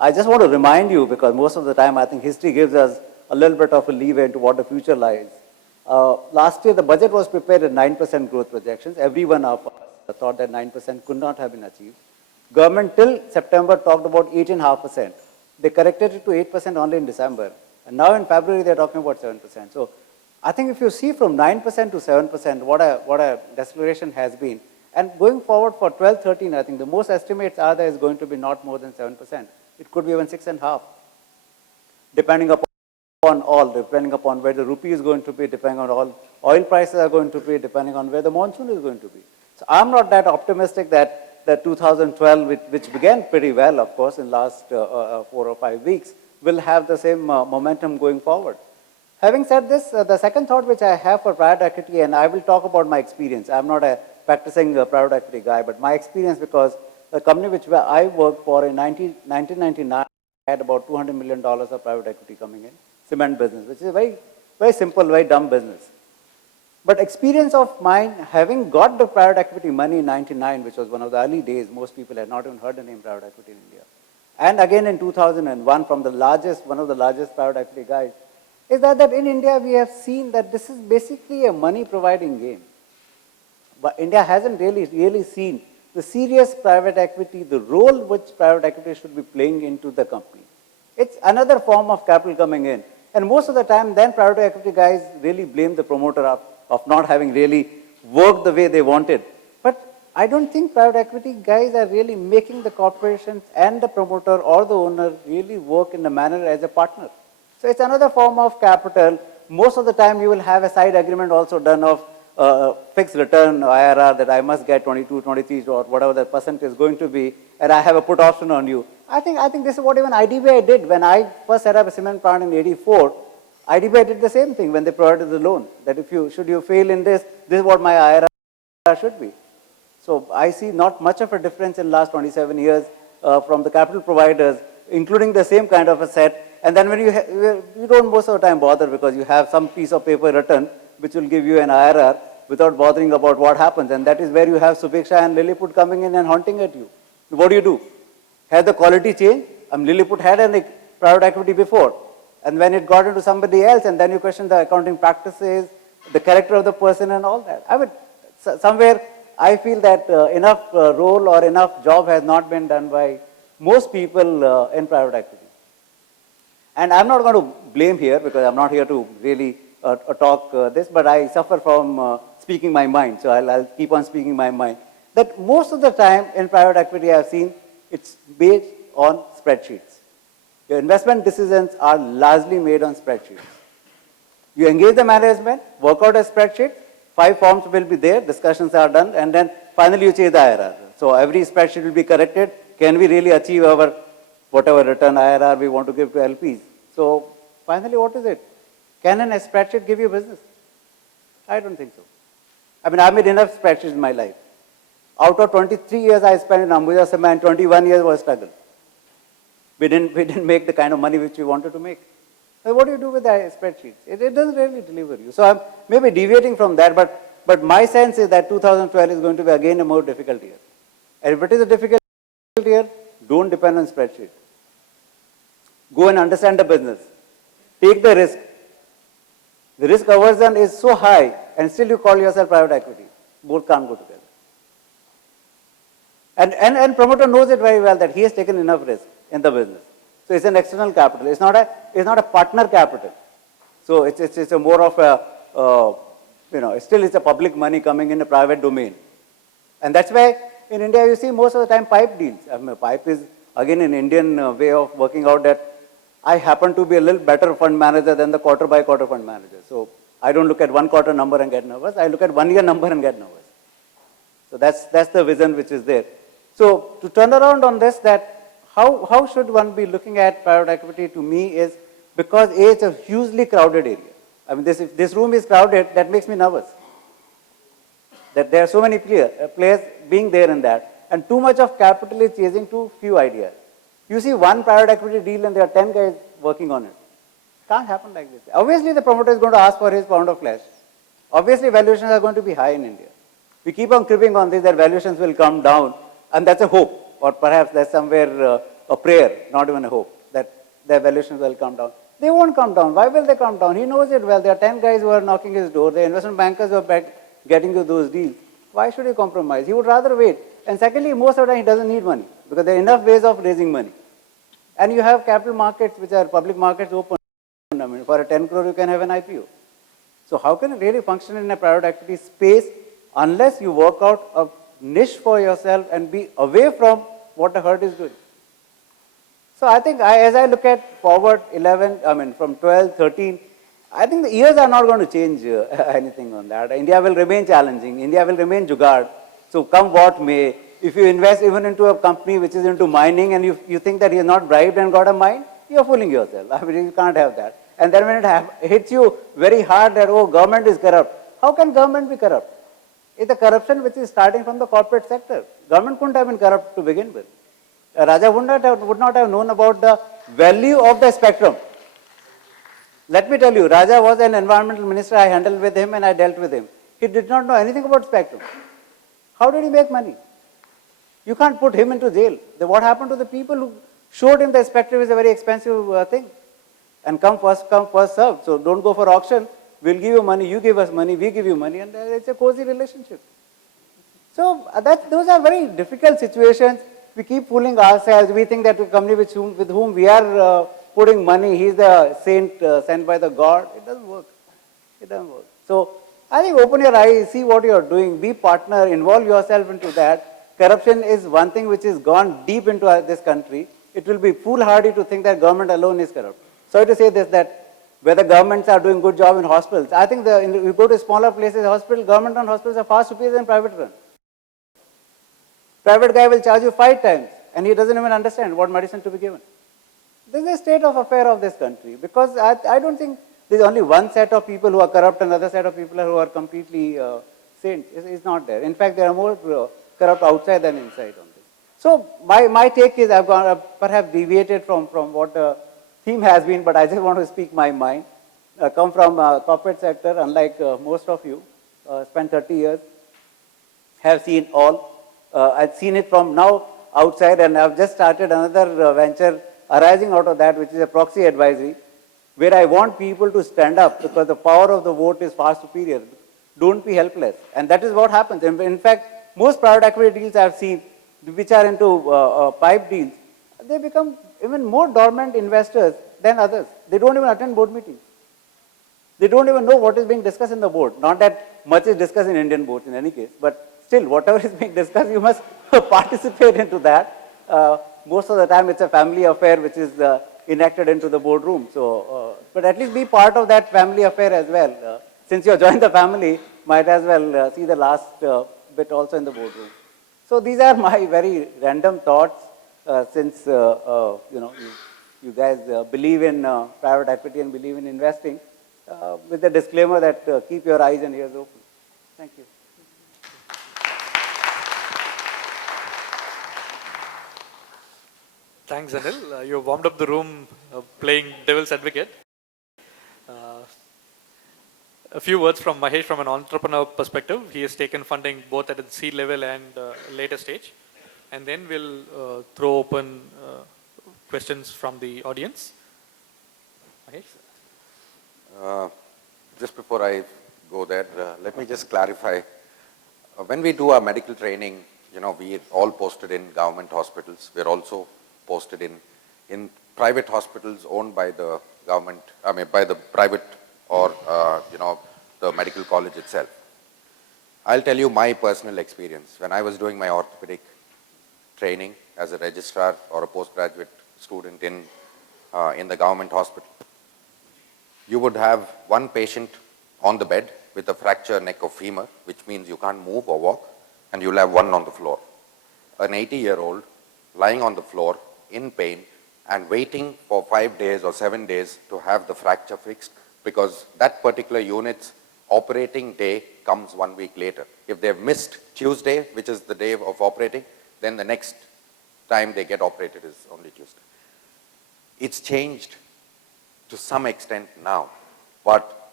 I just want to remind you, because most of the time I think history gives us a little bit of a leeway into what the future lies. Last year the budget was prepared at 9% growth projections. Everyone of us thought that 9% could not have been achieved. Government till September talked about 8.5%. They corrected it to 8% only in December. And now in February they're talking about 7%. So I think if you see from 9% to 7%, what a deceleration has been. And going forward for 12-13, I think the most estimates are there is going to be not more than 7%. It could be even 6.5%, depending upon where the rupee is going to be, depending on all oil prices are going to be, depending on where the monsoon is going to be. So I'm not that optimistic that 2012, which began pretty well, of course, in last 4 or 5 weeks, will have the same momentum going forward. Having said this, the second thought which I have for private equity, and I will talk about my experience. I'm not a practicing private equity guy, but my experience, because the company which I worked for in 1999 had about $200 million of private equity coming in, cement business, which is a very, very simple, very dumb business. But experience of mine, having got the private equity money in 99, which was one of the early days, most people had not even heard the name private equity in India. And again in 2001 from one of the largest private equity guys, is that in India we have seen that this is basically a money providing game. But India hasn't really seen the serious private equity, the role which private equity should be playing into the company. It's another form of capital coming in. And most of the time then private equity guys really blame the promoter of not having really worked the way they wanted. But I don't think private equity guys are really making the corporations and the promoter or the owner really work in a manner as a partner. So it's another form of capital. Most of the time you will have a side agreement also done of fixed return IRR that I must get 22, 23 or whatever the percent is going to be, and I have a put option on you. I think this is what even IDBI did when I first set up a cement plant in '84. IDBI did the same thing when they provided the loan, that should you fail in this, this is what my IRR should be. So I see not much of a difference in last 27 years from the capital providers, including the same kind of a set. And then when you don't most of the time bother because you have some piece of paper written which will give you an IRR without bothering about what happens. And that is where you have Subiksha and Lilliput coming in and haunting at you. What do? Has the quality changed? Lilliput had a private equity before. And when it got into somebody else, and then you question the accounting practices, the character of the person and all that. I mean, somewhere I feel that enough role or enough job has not been done by most people in private equity. And I'm not going to blame here because I'm not here to really talk this, but I suffer from speaking my mind. So I'll keep on speaking my mind. That most of the time in private equity I've seen, it's based on spreadsheets. Your investment decisions are largely made on spreadsheets. You engage the management, work out a spreadsheet, 5 forms will be there, discussions are done, and then finally you change the IRR. So every spreadsheet will be corrected. Can we really achieve our whatever return IRR we want to give to LPs? So finally, what is it? Can a spreadsheet give you business? I don't think so. I mean, I made enough spreadsheets in my life. Out of 23 years I spent in Ambuja Cement, 21 years was struggle. We didn't make the kind of money which we wanted to make. So what do you do with the spreadsheets? It doesn't really deliver you. So I'm maybe deviating from that, but my sense is that 2012 is going to be again a more difficult year. And if it is a difficult year, don't depend on spreadsheets. Go and understand the business. Take the risk. The risk aversion is so high, and still you call yourself private equity. Both can't go together. And promoter knows it very well that he has taken enough risk in the business. So it's an external capital. It's not a partner capital. So it's a more of a, still it's a public money coming in a private domain. And that's why in India you see most of the time pipe deals. I mean, pipe is again an Indian way of working out that I happen to be a little better fund manager than the quarter by quarter fund manager. So I don't look at 1 quarter number and get nervous. I look at 1 year number and get nervous. So that's the vision which is there. So to turn around on this, that how should one be looking at private equity to me is because A, it's a hugely crowded area. I mean, if this room is crowded, that makes me nervous. That there are so many players being there in that, and too much of capital is chasing too few ideas. You see one private equity deal and there are 10 guys working on it. Can't happen like this. Obviously, the promoter is going to ask for his pound of flesh. Obviously, valuations are going to be high in India. We keep on cribbing on this, that valuations will come down, and that's a hope. Or perhaps that's somewhere a prayer, not even a hope, that their valuations will come down. They won't come down. Why will they come down? He knows it well. There are 10 guys who are knocking his door. The investment bankers who are getting you those deals. Why should he compromise? He would rather wait. And secondly, most of the time he doesn't need money because there are enough ways of raising money. And you have capital markets, which are public markets open. I mean, for a 10 crore, you can have an IPO. So how can it really function in a private equity space unless you work out a niche for yourself and be away from what the herd is doing? So I think as I look at forward 11, I mean from 12, 13, I think the years are not going to change anything on that. India will remain challenging. India will remain jugaad. So come what may, if you invest even into a company which is into mining and you think that he is not bribed and got a mine, you are fooling yourself. I mean, you can't have that. And then when it hits you very hard that, oh, government is corrupt. How can government be corrupt? It's a corruption which is starting from the corporate sector. Government couldn't have been corrupt to begin with. Raja would not have known about the value of the spectrum. Let me tell you, Raja was an environmental minister. I handled with him and I dealt with him. He did not know anything about spectrum. How did he make money? You can't put him into jail. What happened to the people who showed him that spectrum is a very expensive thing? And come first served. So don't go for auction. We'll give you money, you give us money, we give you money, and it's a cozy relationship. So those are very difficult situations. We keep fooling ourselves. We think that the company with whom we are putting money, he's the saint sent by the God. It doesn't work. It doesn't work. So I think open your eyes, see what you are doing, be partner, involve yourself into that. Corruption is one thing which has gone deep into this country. It will be foolhardy to think that government alone is corrupt. Sorry to say this, that whether governments are doing good job in hospitals, I think you go to smaller places, government-run hospitals are far superior than private-run. Private guy will charge you 5 times and he doesn't even understand what medicine to be given. This is a state of affair of this country because I don't think there's only one set of people who are corrupt and another set of people who are completely saints. It's not there. In fact, there are more corrupt outside than inside on this. So my take is I've perhaps deviated from what the theme has been, but I just want to speak my mind. Come from corporate sector, unlike most of you, spent 30 years, have seen all. I've seen it from now outside, and I've just started another venture arising out of that, which is a proxy advisory, where I want people to stand up because the power of the vote is far superior. Don't be helpless. And that is what happens. In fact, most private equity deals I've seen, which are into pipe deals, they become even more dormant investors than others. They don't even attend board meetings. They don't even know what is being discussed in the board. Not that much is discussed in Indian boards in any case, but still, whatever is being discussed, you must participate into that. Most of the time, it's a family affair which is enacted into the boardroom. So, but at least be part of that family affair as well. Since you have joined the family, might as well see the last bit also in the boardroom. So these are my very random thoughts. Since you guys believe in private equity and believe in investing, with the disclaimer that keep your eyes and ears open. Thank you. Thanks, Anil. You warmed up the room playing devil's advocate. A few words from Mahesh from an entrepreneur perspective. He has taken funding both at the seed level and later stage. And then we'll throw open questions from the audience. Mahesh? Just before I go there, let me just clarify. When we do our medical training, we all posted in government hospitals. We're also posted in private hospitals owned by the government, by the private or, the medical college itself. I'll tell you my personal experience. When I was doing my orthopedic training as a registrar or a postgraduate student in the government hospital, you would have one patient on the bed with a fractured neck of femur, which means you can't move or walk, and you'll have one on the floor. An 80-year-old lying on the floor in pain and waiting for 5 days or 7 days to have the fracture fixed, because that particular unit's operating day comes 1 week later. If they've missed Tuesday, which is the day of operating, then the next time they get operated is only Tuesday. It's changed to some extent now, but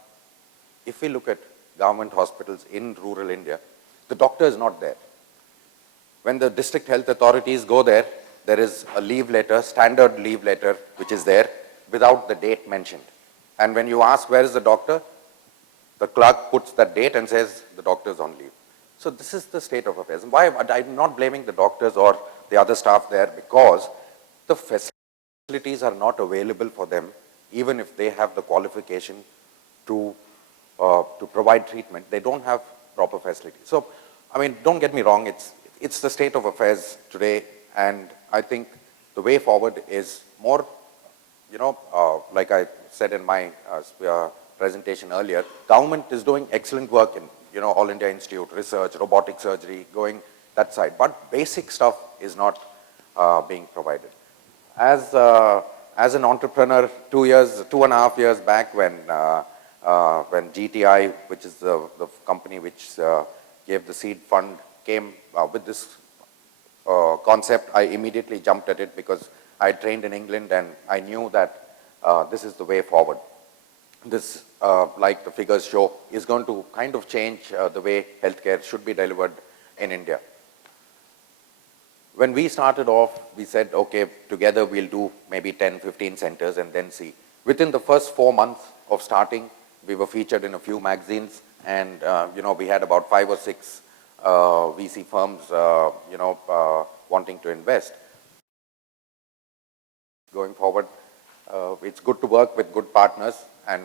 if we look at government hospitals in rural India, the doctor is not there. When the district health authorities go there, there is a leave letter, standard leave letter, which is there without the date mentioned. And when you ask where is the doctor, the clerk puts that date and says the doctor is on leave. So this is the state of affairs. Why? I'm not blaming the doctors or the other staff there, because the facilities are not available for them, even if they have the qualification to provide treatment. They don't have proper facilities. So, don't get me wrong, it's the state of affairs today, and I think the way forward is more, like I said in my presentation earlier, government is doing excellent work in, All India Institute, research, robotic surgery, going that side, but basic stuff is not being provided. As an entrepreneur, 2.5 years back, when GTI, which is the company which gave the seed fund, came with this concept, I immediately jumped at it because I trained in England and I knew that this is the way forward. This, like the figures show, is going to kind of change the way healthcare should be delivered in India. When we started off, we said, okay, together we'll do maybe 10, 15 centers and then see. Within the first 4 months of starting, we were featured in a few magazines, and we had about 5 or 6 VC firms, wanting to invest. Going forward, it's good to work with good partners, and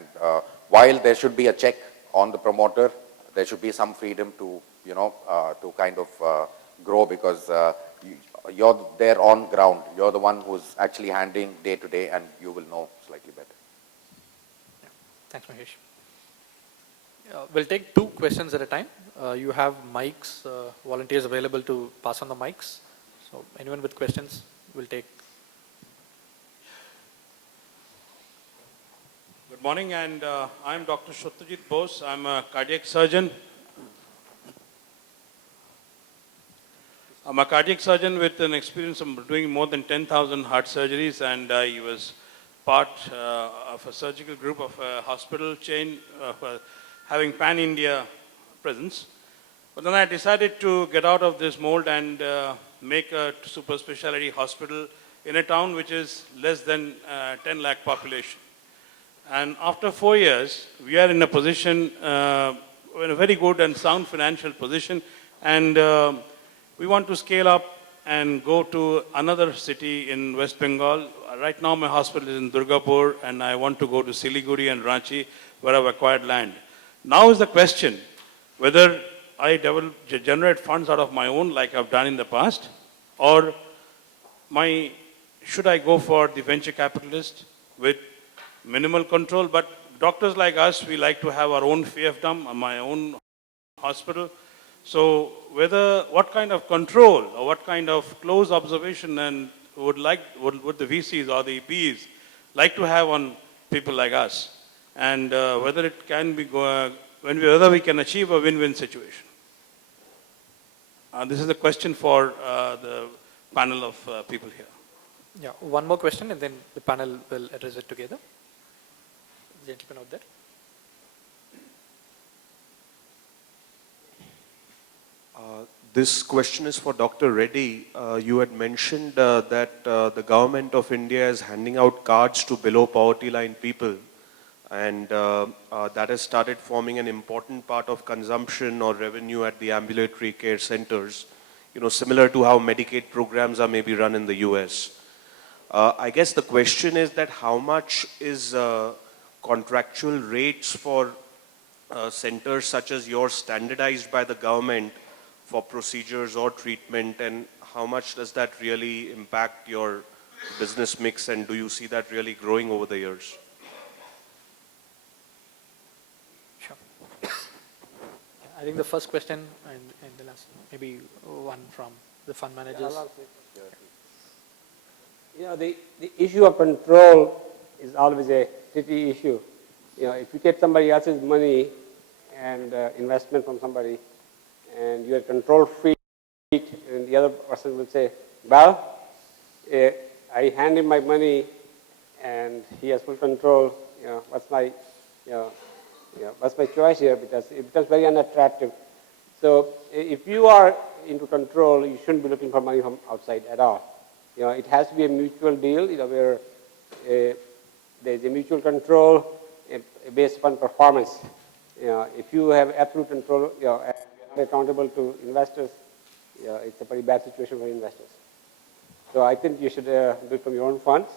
while there should be a check on the promoter, there should be some freedom to, to kind of grow, because you're there on ground. You're the one who's actually handling day to day, and you will know slightly better. Yeah. Thanks, Mahesh. We'll take 2 questions at a time. You have mics, volunteers available to pass on the mics. So anyone with questions, we'll take. Good morning, and I'm Dr. Satyajit Bose. I'm a cardiac surgeon. I'm a cardiac surgeon with an experience of doing more than 10,000 heart surgeries, and I was part of a surgical group of a hospital chain having pan-India presence. But then I decided to get out of this mold and make a super specialty hospital in a town which is less than 10 lakh population. And after 4 years, we are in a position, in a very good and sound financial position, and we want to scale up and go to another city in West Bengal. Right now my hospital is in Durgapur, and I want to go to Siliguri and Ranchi, where I've acquired land. Now is the question whether I generate funds out of my own like I've done in the past, or should I go for the venture capitalist with minimal control? But doctors like us, we like to have our own fiefdom, my own hospital. So what kind of control or what kind of close observation and would the VCs or the PEs like to have on people like us, and whether it can be whether we can achieve a win-win situation. This is a question for the panel of people here. Yeah, one more question and then the panel will address it together. Gentleman out there. This question is for Dr. Reddy. You had mentioned that the government of India is handing out cards to below poverty line people, and that has started forming an important part of consumption or revenue at the ambulatory care centers, similar to how Medicaid programs are maybe run in the US. I guess the question is that how much is contractual rates for centers such as yours standardized by the government for procedures or treatment, and how much does that really impact your business mix, and do you see that really growing over the years? Sure. I think the first question and the last, maybe one from the fund managers. The issue of control is always a tricky issue. If you get somebody else's money and investment from somebody, and you're control freak, and the other person will say, well, I hand him my money and he has full control, what's my choice here, because it becomes very unattractive. So if you are into control, you shouldn't be looking for money from outside at all. It has to be a mutual deal, where there's a mutual control based upon performance. If you have absolute control, accountable to investors, it's a pretty bad situation for investors. So I think you should do it from your own funds.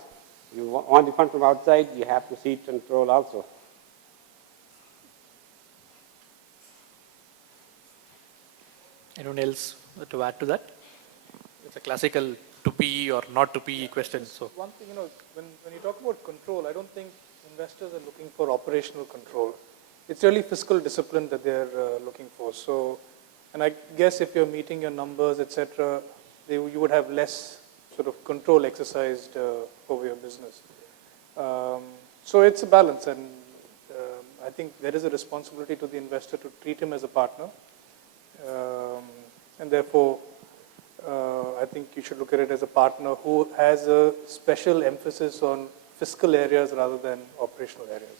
You want the fund from outside, you have to cede control also. Anyone else to add to that? It's a classical to PE or not to PE question. So one thing, when you talk about control, I don't think investors are looking for operational control. It's really fiscal discipline that they're looking for. So, and I guess if you're meeting your numbers, etc., you would have less sort of control exercised over your business. So it's a balance, and I think there is a responsibility to the investor to treat him as a partner, and therefore I think you should look at it as a partner who has a special emphasis on fiscal areas rather than operational areas.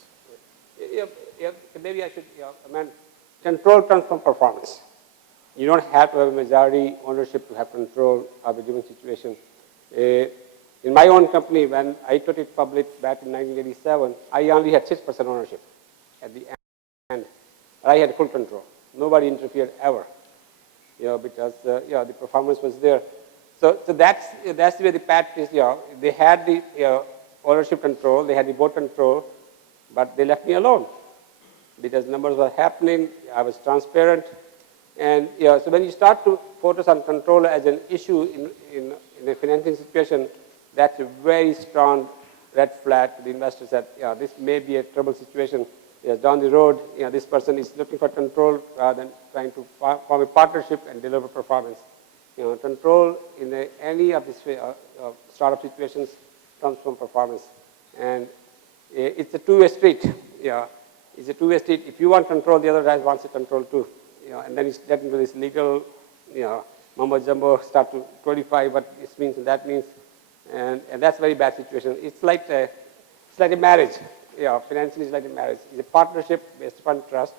Maybe I should amend. Control comes from performance. You don't have to have a majority ownership to have control of a given situation. In my own company, when I took it public back in 1987, I only had 6% ownership at the end. I had full control. Nobody interfered ever, because the performance was there. So that's the way the pact is. They had the ownership control, they had the board control, but they left me alone because numbers were happening. I was transparent, and so when you start to focus on control as an issue in a financing situation, that's a very strong red flag to the investors that this may be a trouble situation. Down the road, this person is looking for control rather than trying to form a partnership and deliver performance. Control in any of these startup situations comes from performance, and it's a two-way street. It's a two-way street. If you want control, the other guy wants to control too. And then it's technically it's legal, mumbo jumbo start to 25, what this means and that means, and that's a very bad situation. It's like a marriage. Yeah, financially it's like a marriage. It's a partnership based upon trust,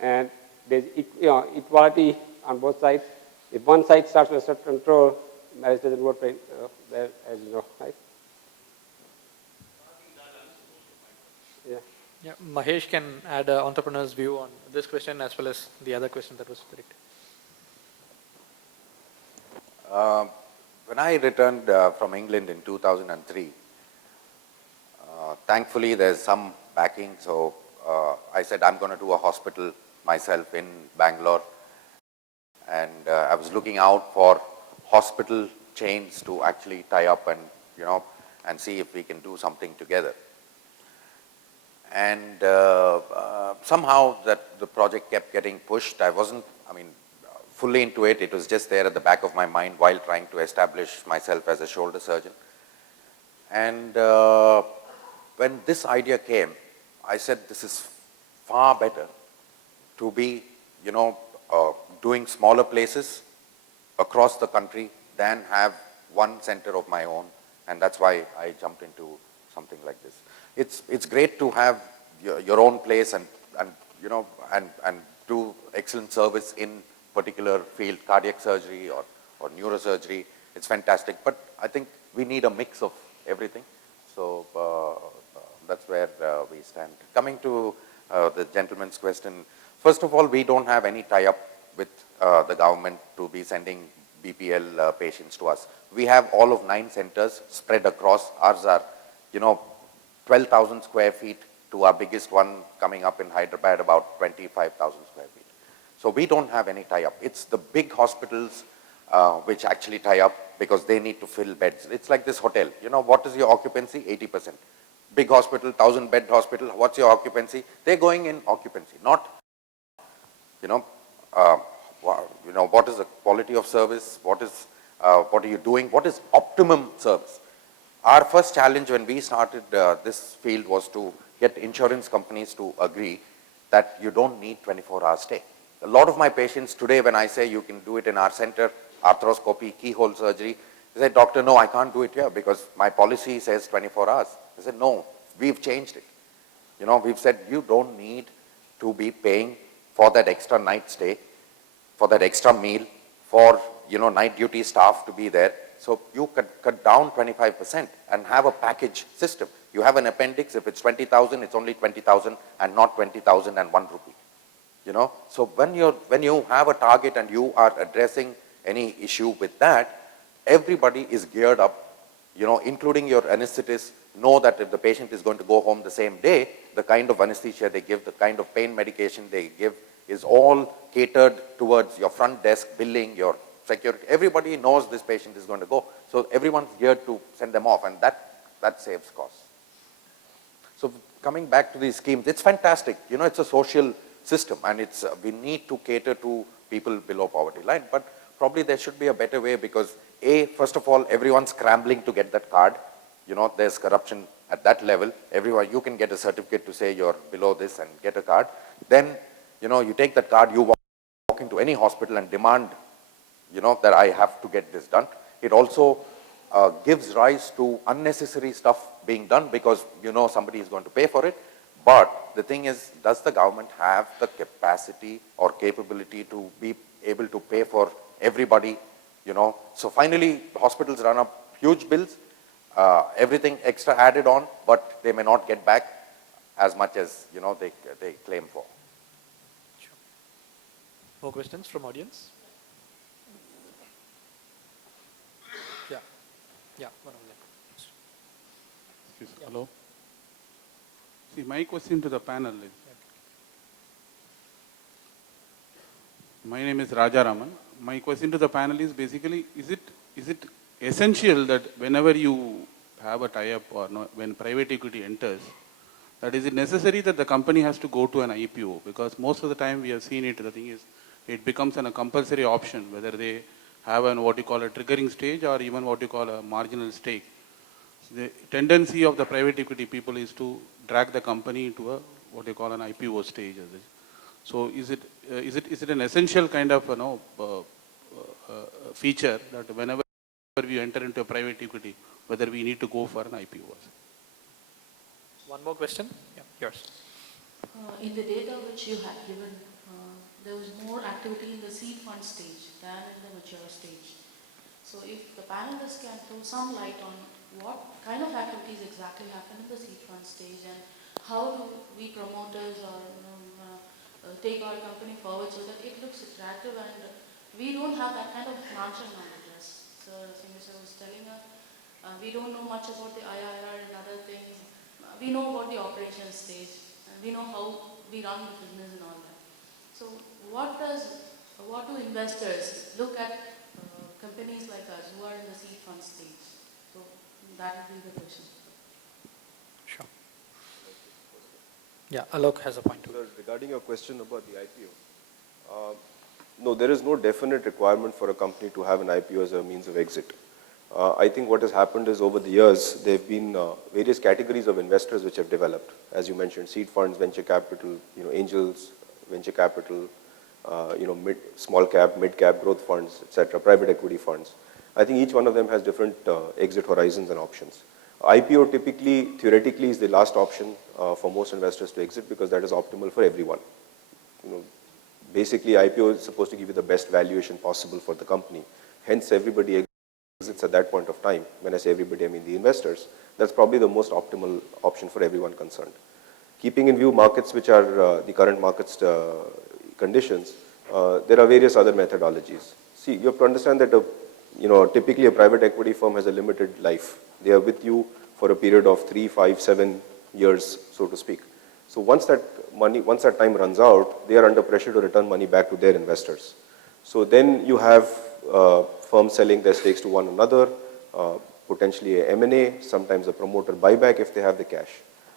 and there's equality on both sides. If one side starts to assert control, marriage doesn't work very well, as you know, right? Yeah. Yeah, Mahesh can add an entrepreneur's view on this question as well as the other question that was directed. When I returned from England in 2003, thankfully there's some backing, so I said I'm going to do a hospital myself in Bangalore, and I was looking out for hospital chains to actually tie up and and see if we can do something together. And somehow that the project kept getting pushed. I wasn't, fully into it. It was just there at the back of my mind while trying to establish myself as a shoulder surgeon. And when this idea came, I said, this is far better to be, doing smaller places across the country than have one center of my own. And that's why I jumped into something like this. It's great to have your own place and do excellent service in particular field, cardiac surgery or neurosurgery. It's fantastic, but I think we need a mix of everything. So that's where we stand. Coming to the gentleman's question, first of all, we don't have any tie-up with the government to be sending BPL patients to us. We have all of 9 centers spread across. Ours are, 12,000 square feet to our biggest one coming up in Hyderabad, about 25,000 square feet. So we don't have any tie-up. It's the big hospitals which actually tie up because they need to fill beds. It's like this hotel. What is your occupancy? 80%. Big hospital, 1,000-bed hospital, what's your occupancy? They're going in occupancy, not, what is the quality of service? What are you doing? What is optimum service? Our first challenge when we started this field was to get insurance companies to agree that you don't need 24-hour stay. A lot of my patients today, when I say you can do it in our center, arthroscopy, keyhole surgery, they say, doctor, no, I can't do it here because my policy says 24 hours. I said, no, we've changed it. We've said you don't need to be paying for that extra night stay, for that extra meal, for night duty staff to be there. So you could cut down 25% and have a package system. You have an appendix, if it's 20,000, it's only 20,000 and not 20,001 rupee. So when you have a target and you are addressing any issue with that, everybody is geared up, including your anesthetist, know that if the patient is going to go home the same day, the kind of anesthesia they give, the kind of pain medication they give is all catered towards your front desk, billing, your security. Everybody knows this patient is going to go. So everyone's geared to send them off, and that saves costs. So coming back to these schemes, it's fantastic. It's a social system, and we need to cater to people below poverty line. But probably there should be a better way because, first of all, everyone's scrambling to get that card. There's corruption at that level. You can get a certificate to say you're below this and get a card. Then, you take that card, you walk into any hospital and demand, that I have to get this done. It also gives rise to unnecessary stuff being done because, somebody is going to pay for it. But the thing is, does the government have the capacity or capability to be able to pay for everybody, So finally, hospitals run up huge bills, everything extra added on, but they may not get back as much as, they claim for. Sure. More questions from audience? Yeah, one of them. Hello. See, my question to the panel is, my name is Raja Raman. My question to the panel is basically, is it essential that whenever you have a tie-up or no, when private equity enters, that is it necessary that the company has to go to an IPO? Because most of the time we have seen it, the thing is, it becomes a compulsory option, whether they have what you call a triggering stage or even what you call a marginal stake. The tendency of the private equity people is to drag the company into what you call an IPO stage. So is it an essential kind of feature that whenever we enter into a private equity, whether we need to go for an IPO. One more question. Yeah, yours. In the data which you had given, there was more activity in the seed fund stage than in the mature stage. So if the panelists can throw some light on what kind of activities exactly happen in the seed fund stage and how do we promoters or take our company forward so that it looks attractive and we don't have that kind of financial knowledge. As Singhvi sir was telling us, we don't know much about the IRR and other things. We know about the operations stage and we know how we run the business and all that. So what do investors look at companies like us who are in the seed fund stage? So that would be the question. Sure. Yeah, Alok has a point too. Sir, regarding your question about the IPO, no, there is no definite requirement for a company to have an IPO as a means of exit. I think what has happened is over the years, there have been various categories of investors which have developed. As you mentioned, seed funds, venture capital, angels, venture capital, small cap, mid cap, growth funds, etc., private equity funds. I think each one of them has different exit horizons and options. IPO typically, theoretically, is the last option for most investors to exit because that is optimal for everyone. Basically, IPO is supposed to give you the best valuation possible for the company. Hence, everybody exits at that point of time. When I say everybody, I mean the investors. That's probably the most optimal option for everyone concerned. Keeping in view markets which are the current markets conditions, there are various other methodologies. See, you have to understand that typically a private equity firm has a limited life. They are with you for a period of 3, 5, 7 years, so to speak. So once that time runs out, they are under pressure to return money back to their investors. So then you have firms selling their stakes to one another, potentially a M&A, sometimes a promoter buyback if they have the cash.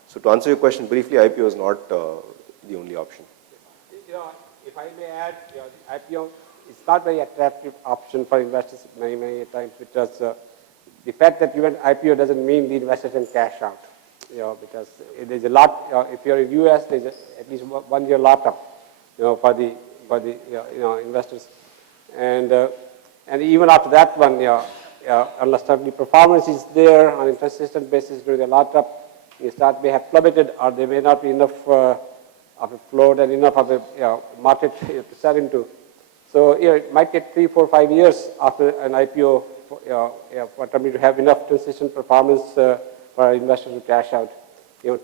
So to answer your question briefly, IPO is not the only option. If I may add, the IPO is not very attractive option for investors many times because the fact that you went IPO doesn't mean the investors can cash out. Because there's a lot. If you're in US, there's at least 1 year lockup, for the investors, and even after that one, unless the performance is there on a consistent basis during the lockup, the stock may have plummeted, or there may not be enough of a float and enough of a market to sell into. So it might take 3, 4, 5 years after an IPO for a company to have enough consistent performance for investors to cash out.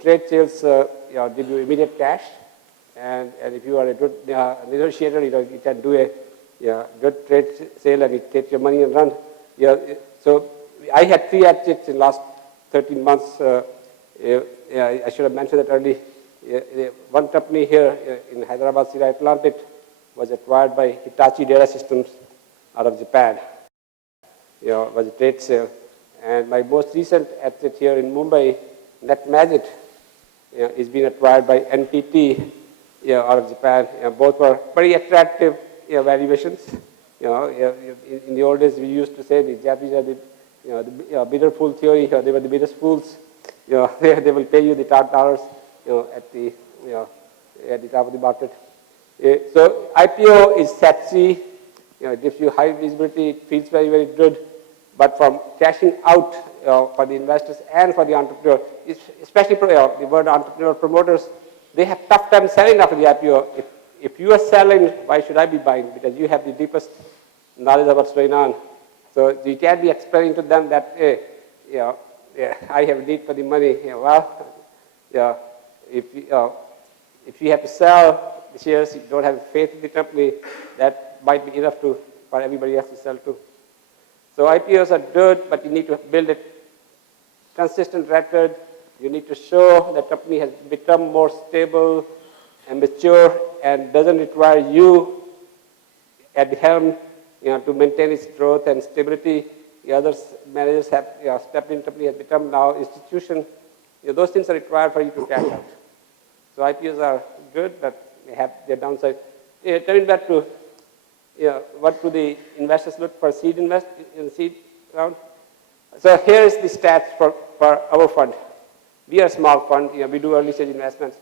Trade sales give you immediate cash, and if you are a good negotiator, you can do a good trade sale and you take your money and run. So I had 3 exits in the last 13 months. I should have mentioned that early. One company here in Hyderabad, Sierra Atlantic, was acquired by Hitachi Data Systems out of Japan. Was a trade sale. And my most recent exit here in Mumbai, NetMagic, is being acquired by NTT out of Japan. Both were very attractive valuations. In the old days, we used to say the Japanese are the bidder fool theory. They were the biggest fools. They will pay you the top dollars at the top of the market. So IPO is sexy. It gives you high visibility. It feels very, very good. But from cashing out for the investors and for the entrepreneur, especially the word entrepreneur promoters, they have tough time selling after the IPO. If you are selling, why should I be buying? Because you have the deepest knowledge of what's going on. So you can't be explaining to them that, hey, I have a need for the money. If you have to sell the shares, you don't have faith in the company, that might be enough for everybody else to sell too. So IPOs are good, but you need to build a consistent record. You need to show the company has become more stable and mature and doesn't require you at the helm to maintain its growth and stability. The other managers have stepped in, company has become now institution. Those things are required for you to cash out. So IPOs are good, but they have their downside. Turning back to what do the investors look for seed in the seed round? So here is the stats for our fund. We are a small fund. We do early stage investments.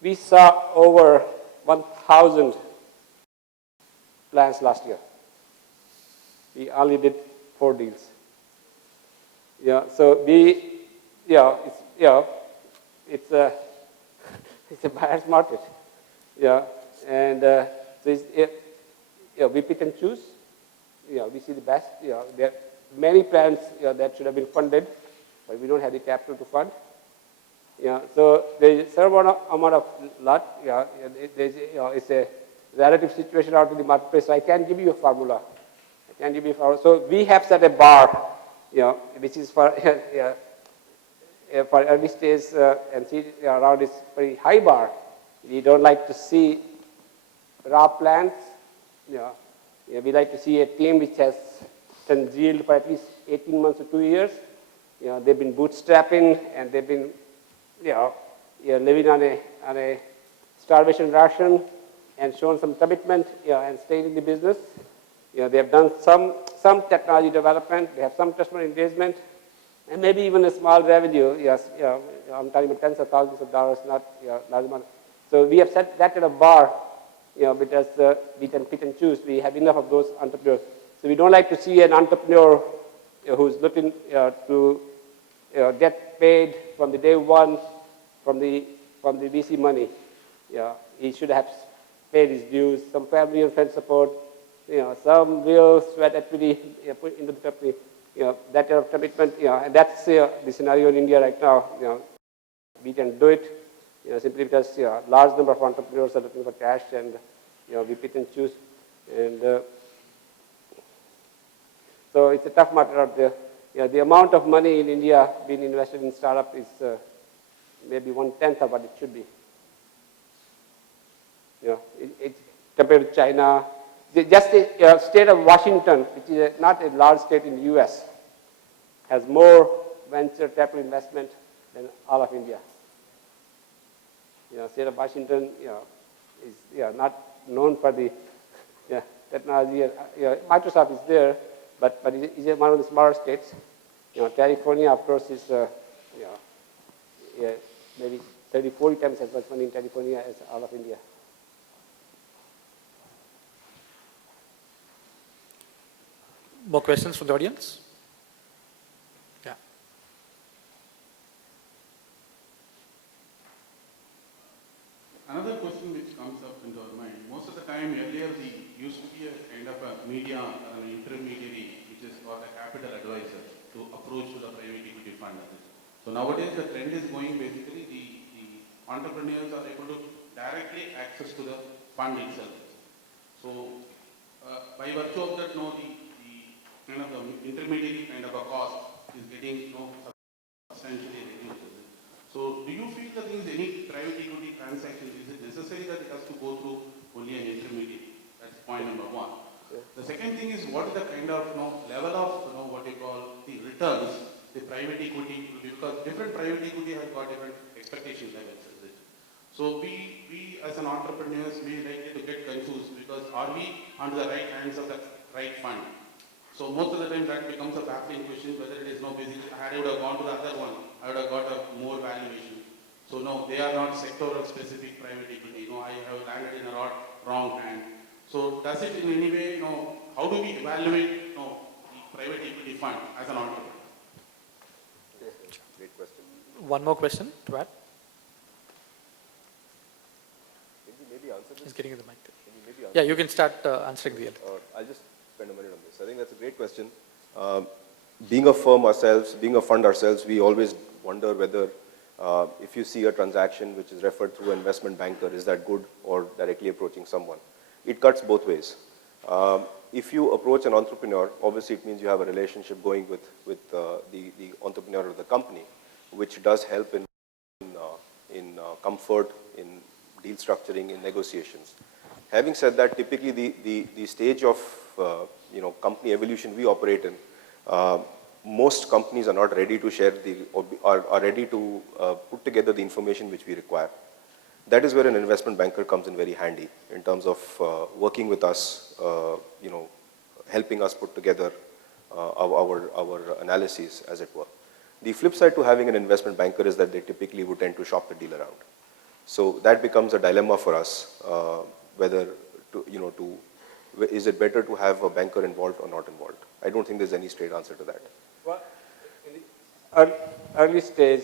We saw over 1,000 plans last year. We only did 4 deals. Yeah, so we, it's a, it's a buyer's market. Yeah, and so we pick and choose. Yeah, we see the best. Yeah, there are many plans that should have been funded, but we don't have the capital to fund. Yeah, so there's a certain amount of luck. Yeah, it's a relative situation out in the marketplace. So I can't give you a formula. I can't give you a formula. So we have set a bar, which is for for early stage and see around is very high bar. We don't like to see raw plans. We like to see a team which has done yield for at least 18 months or 2 years. They've been bootstrapping and they've been living on a starvation ration and shown some commitment and staying in the business. They have done some technology development. They have some customer engagement. And maybe even a small revenue, yes, I'm talking about tens of thousands of dollars, not large amount. So we have set that at a bar, because we can pick and choose. We have enough of those entrepreneurs. So we don't like to see an entrepreneur who's looking to get paid from the day one from the VC money. He should have paid his dues, some family and friend support, some real sweat equity put into the company. That kind of commitment, and that's the scenario in India right now. We can do it, simply because a large number of entrepreneurs are looking for cash, and we pick and choose. And so it's a tough matter out there. The amount of money in India being invested in startup is maybe 1/10 of what it should be. Compared to China, just the state of Washington, which is not a large state in the U.S., has more venture capital investment than all of India. State of Washington, is not known for the technology. Microsoft is there, but it's one of the smaller states. California, of course, is maybe 30, 40 times as much money in California as all of India. More questions from the audience? Yeah. Another question which comes up into our mind, most of the time earlier we used to be a kind of a media or an intermediary which is called a capital advisor to approach to the private equity fund. So nowadays the trend is going basically the entrepreneurs are able to directly access to the fund itself. So by virtue of that, the kind of the intermediary kind of a cost is getting substantially reduced. So do you feel that in any private equity transaction, is it necessary that it has to go through only an intermediary? That's point number one. Yeah. The second thing is what is the kind of level of what you call the returns the private equity will be, because different private equity has got different expectation levels. So we as an entrepreneurs, we likely to get confused because are we under the right hands of the right fund? So most of the time that becomes a baffling question whether it is basically, had I would have gone to the other one, I would have got a more valuation. So no, they are not sectoral specific private equity. I have landed in a wrong hand. So does it in any way, how do we evaluate the private equity fund as an entrepreneur? Great question. One more question to add. Can you maybe answer this? He's getting the mic. Yeah, you can start answering the end. I'll just spend a minute on this. I think that's a great question. Being a firm ourselves, being a fund ourselves, we always wonder whether if you see a transaction which is referred through an investment banker, is that good or directly approaching someone? It cuts both ways. If you approach an entrepreneur, obviously it means you have a relationship going with the entrepreneur or the company, which does help in comfort, in deal structuring, in negotiations. Having said that, typically the stage of company evolution we operate in, most companies are not ready to share are ready to put together the information which we require. That is where an investment banker comes in very handy in terms of working with us, helping us put together our analyses, as it were. The flip side to having an investment banker is that they typically would tend to shop the deal around. So that becomes a dilemma for us, whether to Is it better to have a banker involved or not involved? I don't think there's any straight answer to that. Well, in the early stage,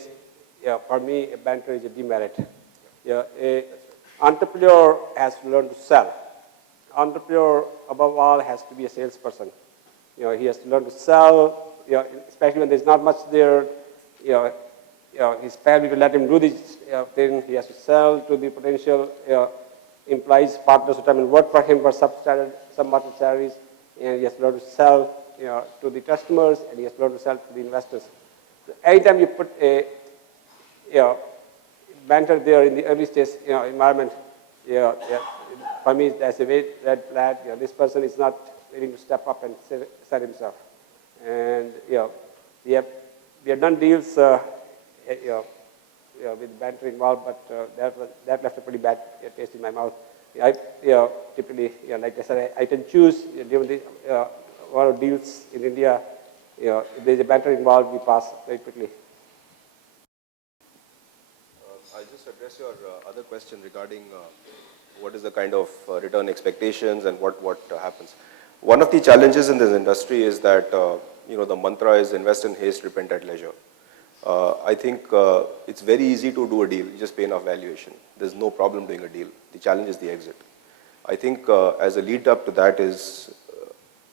yeah, for me, a banker is a demerit. Yeah, a entrepreneur has to learn to sell. Entrepreneur, above all, has to be a salesperson. He has to learn to sell, especially when there's not much there. His family will let him do this thing. He has to sell to the potential employees, partners who come and work for him for sub-market salaries, and he has to learn to sell to the customers, and he has to learn to sell to the investors. So anytime you put a banker there in the early stage environment, for me that's a very red flag. This person is not willing to step up and sell himself. And we have done deals with banter involved, but that left a pretty bad taste in my mouth. I typically, like I said, I can choose given the one of deals in India. If there's a banter involved, we pass very quickly. I'll just address your other question regarding what is the kind of return expectations and what happens. One of the challenges in this industry is that the mantra is invest in haste, repent at leisure. I think it's very easy to do a deal. You just pay enough valuation. There's no problem doing a deal. The challenge is the exit. I think as a lead up to that is,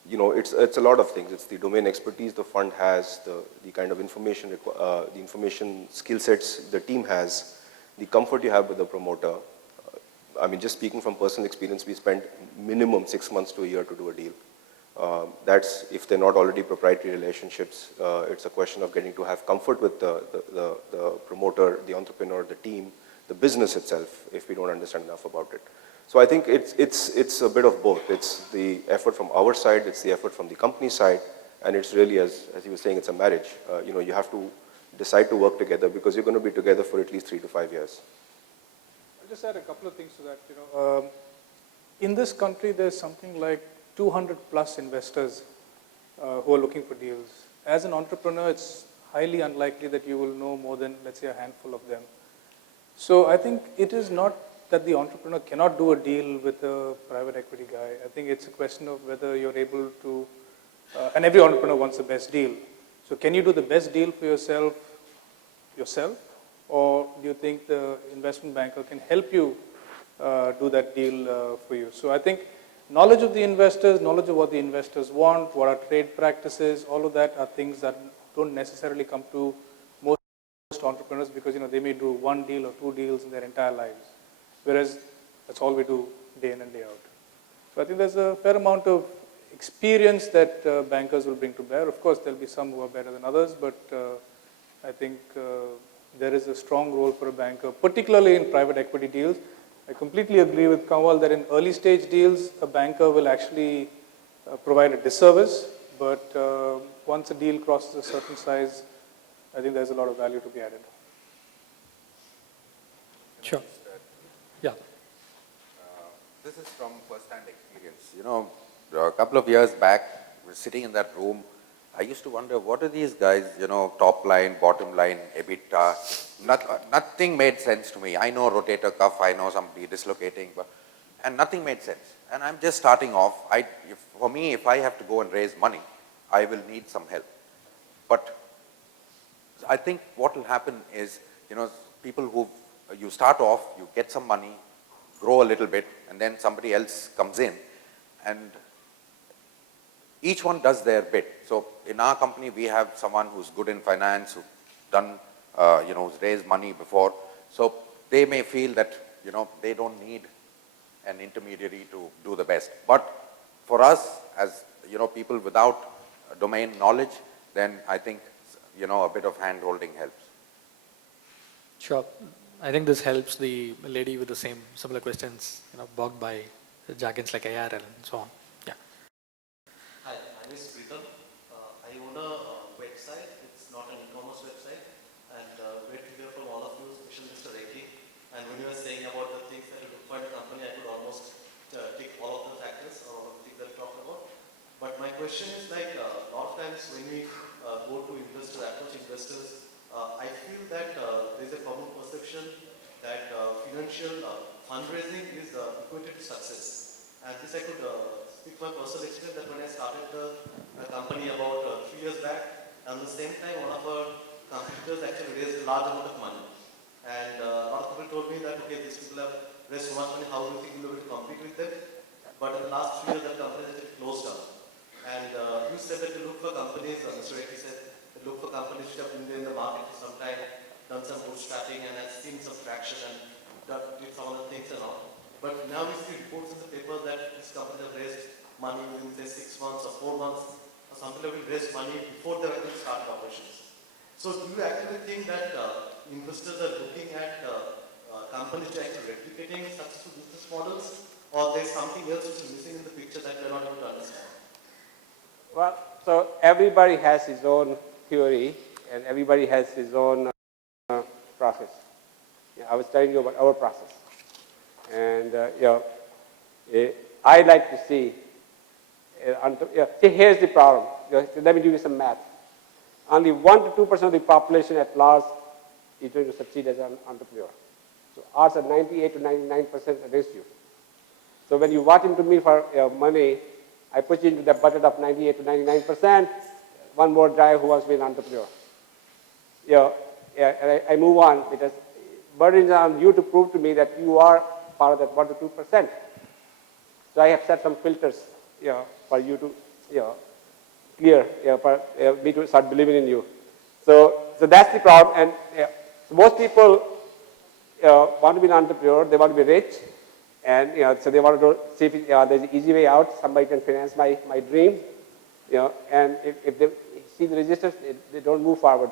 it's a lot of things. It's the domain expertise the fund has, the kind of information, the information skill sets the team has, the comfort you have with the promoter. I mean, just speaking from personal experience, we spent minimum 6 months to a year to do a deal. That's if they're not already proprietary relationships. It's a question of getting to have comfort with the promoter, the entrepreneur, the team, the business itself, if we don't understand enough about it. So I think it's a bit of both. It's the effort from our side, it's the effort from the company side, and it's really, as you were saying, it's a marriage. You have to decide to work together because you're going to be together for at least 3 to 5 years. I'll just add a couple of things to that. In this country, there's something like 200 plus investors who are looking for deals. As an entrepreneur, it's highly unlikely that you will know more than, let's say, a handful of them. So I think it is not that the entrepreneur cannot do a deal with a private equity guy. I think it's a question of whether you're able to, and every entrepreneur wants the best deal. So can you do the best deal for yourself, or do you think the investment banker can help you do that deal for you? So I think knowledge of the investors, knowledge of what the investors want, what are trade practices, all of that are things that don't necessarily come to most entrepreneurs because they may do 1 deal or 2 deals in their entire lives, whereas that's all we do day in and day out. So I think there's a fair amount of experience that bankers will bring to bear. Of course, there'll be some who are better than others, but I think there is a strong role for a banker, particularly in private equity deals. I completely agree with Kanwal that in early stage deals, a banker will actually provide a disservice, but once a deal crosses a certain size, I think there's a lot of value to be added. Sure. Yeah. This is from first-hand experience. A couple of years back, we were sitting in that room. I used to wonder, what are these guys, top line, bottom line, EBITDA? Nothing made sense to me. I know rotator cuff, I know somebody dislocating, and nothing made sense. And I'm just starting off. For me, if I have to go and raise money, I will need some help. But I think what will happen is, people who, you start off, you get some money, grow a little bit, and then somebody else comes in, and each one does their bit. So in our company, we have someone who's good in finance, who's done, who's raised money before. So they may feel that, they don't need an intermediary to do the best. But for us, as, people without domain knowledge, then I think, a bit of hand-holding helps. Sure. I think this helps the lady with the similar questions, bogged by jargons like ARL and so on. Yeah. Hi, my name is Pritam. I own a website. It's not an e-commerce website. And great to hear from all of you, especially Mr. Rekhi. And when you were saying about the things that you look for in a company, I could almost tick all of the factors or all of the things that you talked about. But my question is like, a lot of times when we go to investors, approach investors, I feel that there's a common perception that financial fundraising is equated to success. And this I could speak my personal experience that when I started the company about 3 years back, and at the same time, one of our competitors actually raised a large amount of money. And a lot of people told me that, okay, these people have raised so much money, how do you think you'll be able to compete with them? But in the last 3 years, that company has actually closed down. And you said that you look for companies, Mr. Rekhi said, you look for companies which have been there in the market for some time, done some bootstrapping and has seen some traction and did some other things and all. But now we see reports in the paper that these companies have raised money within, say, 6 months or 4 months, or some people have raised money before they actually started operations. So do you actually think that investors are looking at companies which are actually replicating successful business models, or there's something else which is missing in the picture that we're not able to understand? Well, so everybody has his own theory and everybody has his own process. Yeah, I was telling you about our process. And, I like to see, see, here's the problem. Let me give you some math. Only 1 to 2% of the population at large is going to succeed as an entrepreneur. So odds are 98 to 99% against you. So when you walk into me for money, I put you into the bucket of 98 to 99%, one more guy who wants to be an entrepreneur. And I move on because burden is on you to prove to me that you are part of that 1 to 2%. So I have set some filters for you to clear, for me to start believing in you. So that's the problem. And so most people want to be an entrepreneur, they want to be rich. And so they want to see if there's an easy way out. Somebody can finance my dream. And if they see the resistance, they don't move forward.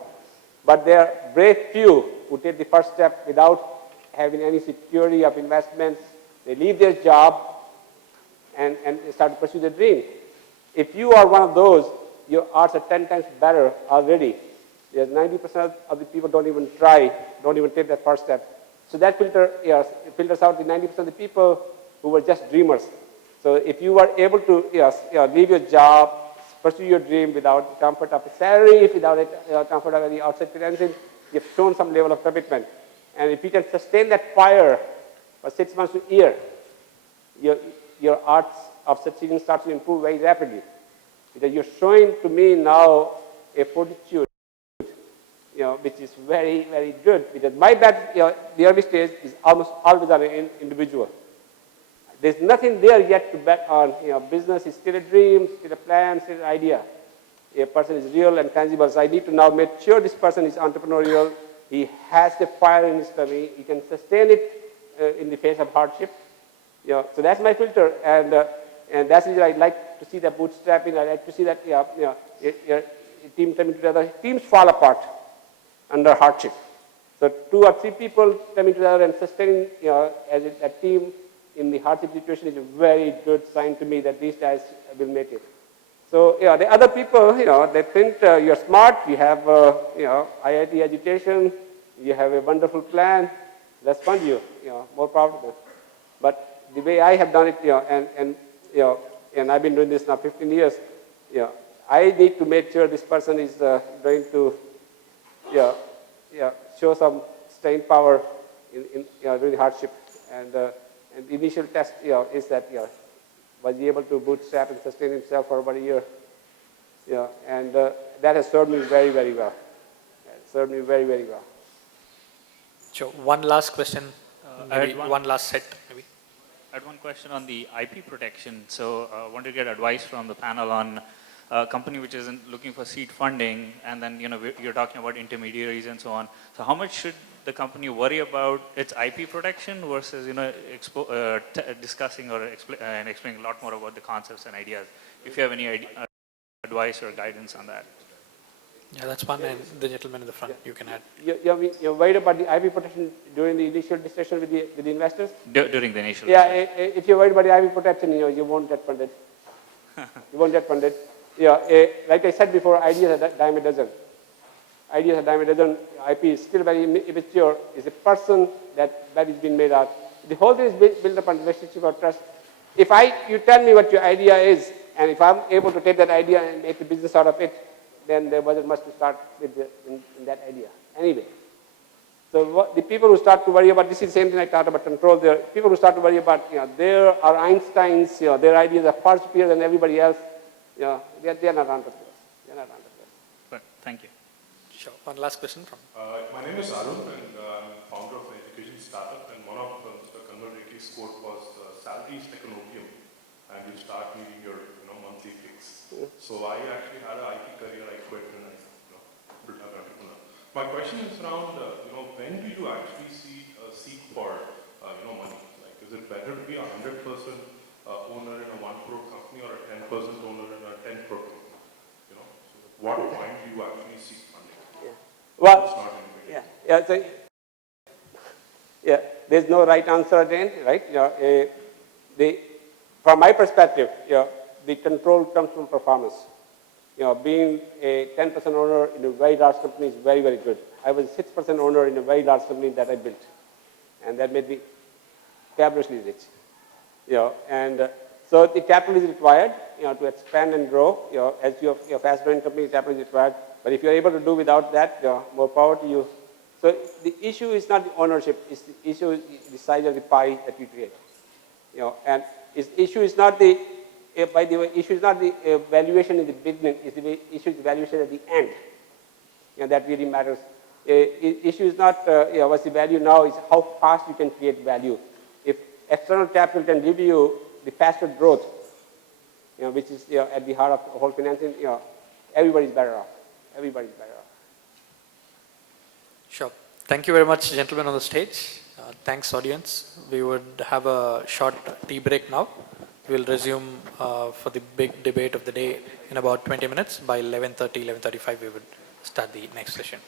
But there are brave few who take the first step without having any security of investments. They leave their job and start to pursue their dream. If you are one of those, your odds are 10 times better already. There's 90% of the people don't even try, don't even take that first step. So that filters out the 90% of the people who were just dreamers. So if you are able to leave your job, pursue your dream without the comfort of a salary, without the comfort of any outside financing, you've shown some level of commitment. And if you can sustain that fire for 6 months to a year, your odds of succeeding starts to improve very rapidly. Because you're showing to me now a fortitude, which is very, very good. Because my bet, the early stage is almost always on an individual. There's nothing there yet to bet on. Business is still a dream, still a plan, still an idea. A person is real and tangible. So I need to now make sure this person is entrepreneurial. He has the fire in his tummy. He can sustain it in the face of hardship. So that's my filter. And that's the reason I like to see the bootstrapping. I like to see that your team coming together. Teams fall apart under hardship. So 2 or 3 people coming together and sustaining as a team in the hardship situation is a very good sign to me that these guys will make it. So the other people, they think you're smart, you have IIT education, you have a wonderful plan, let's fund you, more profitable. But the way I have done it, and I've been doing this now 15 years, I need to make sure this person is going to show some staying power in during hardship. And the initial test is that was he able to bootstrap and sustain himself for about a year. And that has served me very, very well. Served me very, very well. Sure. One last question, maybe one last set, maybe. I had one question on the IP protection. So I want to get advice from the panel on a company which isn't looking for seed funding, and then you're talking about intermediaries and so on. So how much should the company worry about its IP protection versus discussing or explaining a lot more about the concepts and ideas? If you have any advice or guidance on that. Yeah, that's fun. And the gentleman in the front, you can add. You're worried about the IP protection during the initial discussion with the investors? During the initial discussion. If you're worried about the IP protection, you won't get funded. You won't get funded. Like I said before, ideas are a dime a dozen. Ideas are a dime a dozen. IP is still very immature. It's a person that is being made out. The whole thing is built upon relationship of trust. If you tell me what your idea is, and if I'm able to take that idea and make a business out of it, then there wasn't much to start with in that idea. Anyway, So the people who start to worry about, this is the same thing I talked about control, the people who start to worry about, there are Einsteins, their ideas are far superior than everybody else, they are not entrepreneurs. They are not entrepreneurs. But thank you. Sure. One last question from. My name is Arun, and I'm founder of an education startup. And one of Mr. Kanwal Rekhi's quote was, "Salary is like an opium, and you start needing your monthly fix." So I actually had an IT career. I quit and I built up an entrepreneur. My question is around, when do you actually seek for money? Like, is it better to be 100% owner in a 1 crore company or a 10% owner in a 10 crore company? So at what point do you actually seek funding? Well, there's no right answer at the end, right? From my perspective, the control comes from performance. Being a 10% owner in a very large company is very, very good. I was a 6% owner in a very large company that I built, and that made me fabulously rich. And so the capital is required, to expand and grow. As you're a fast-growing company, capital is required. But if you're able to do without that, more power to you. So the issue is not the ownership; it's the issue is the size of the pie that you create. And the issue is not the, by the way, issue is not the valuation in the beginning; it's the issue is the valuation at the end. That really matters. Issue is not what's the value now; is how fast you can create value. If external capital can give you the faster growth, which is at the heart of the whole financing, everybody's better off. Everybody's better off. Sure. Thank you very much, gentlemen on the stage. Thanks, audience. We would have a short tea break now. We'll resume for the big debate of the day in about 20 minutes. By 11:30, 11:35, we would start the next session.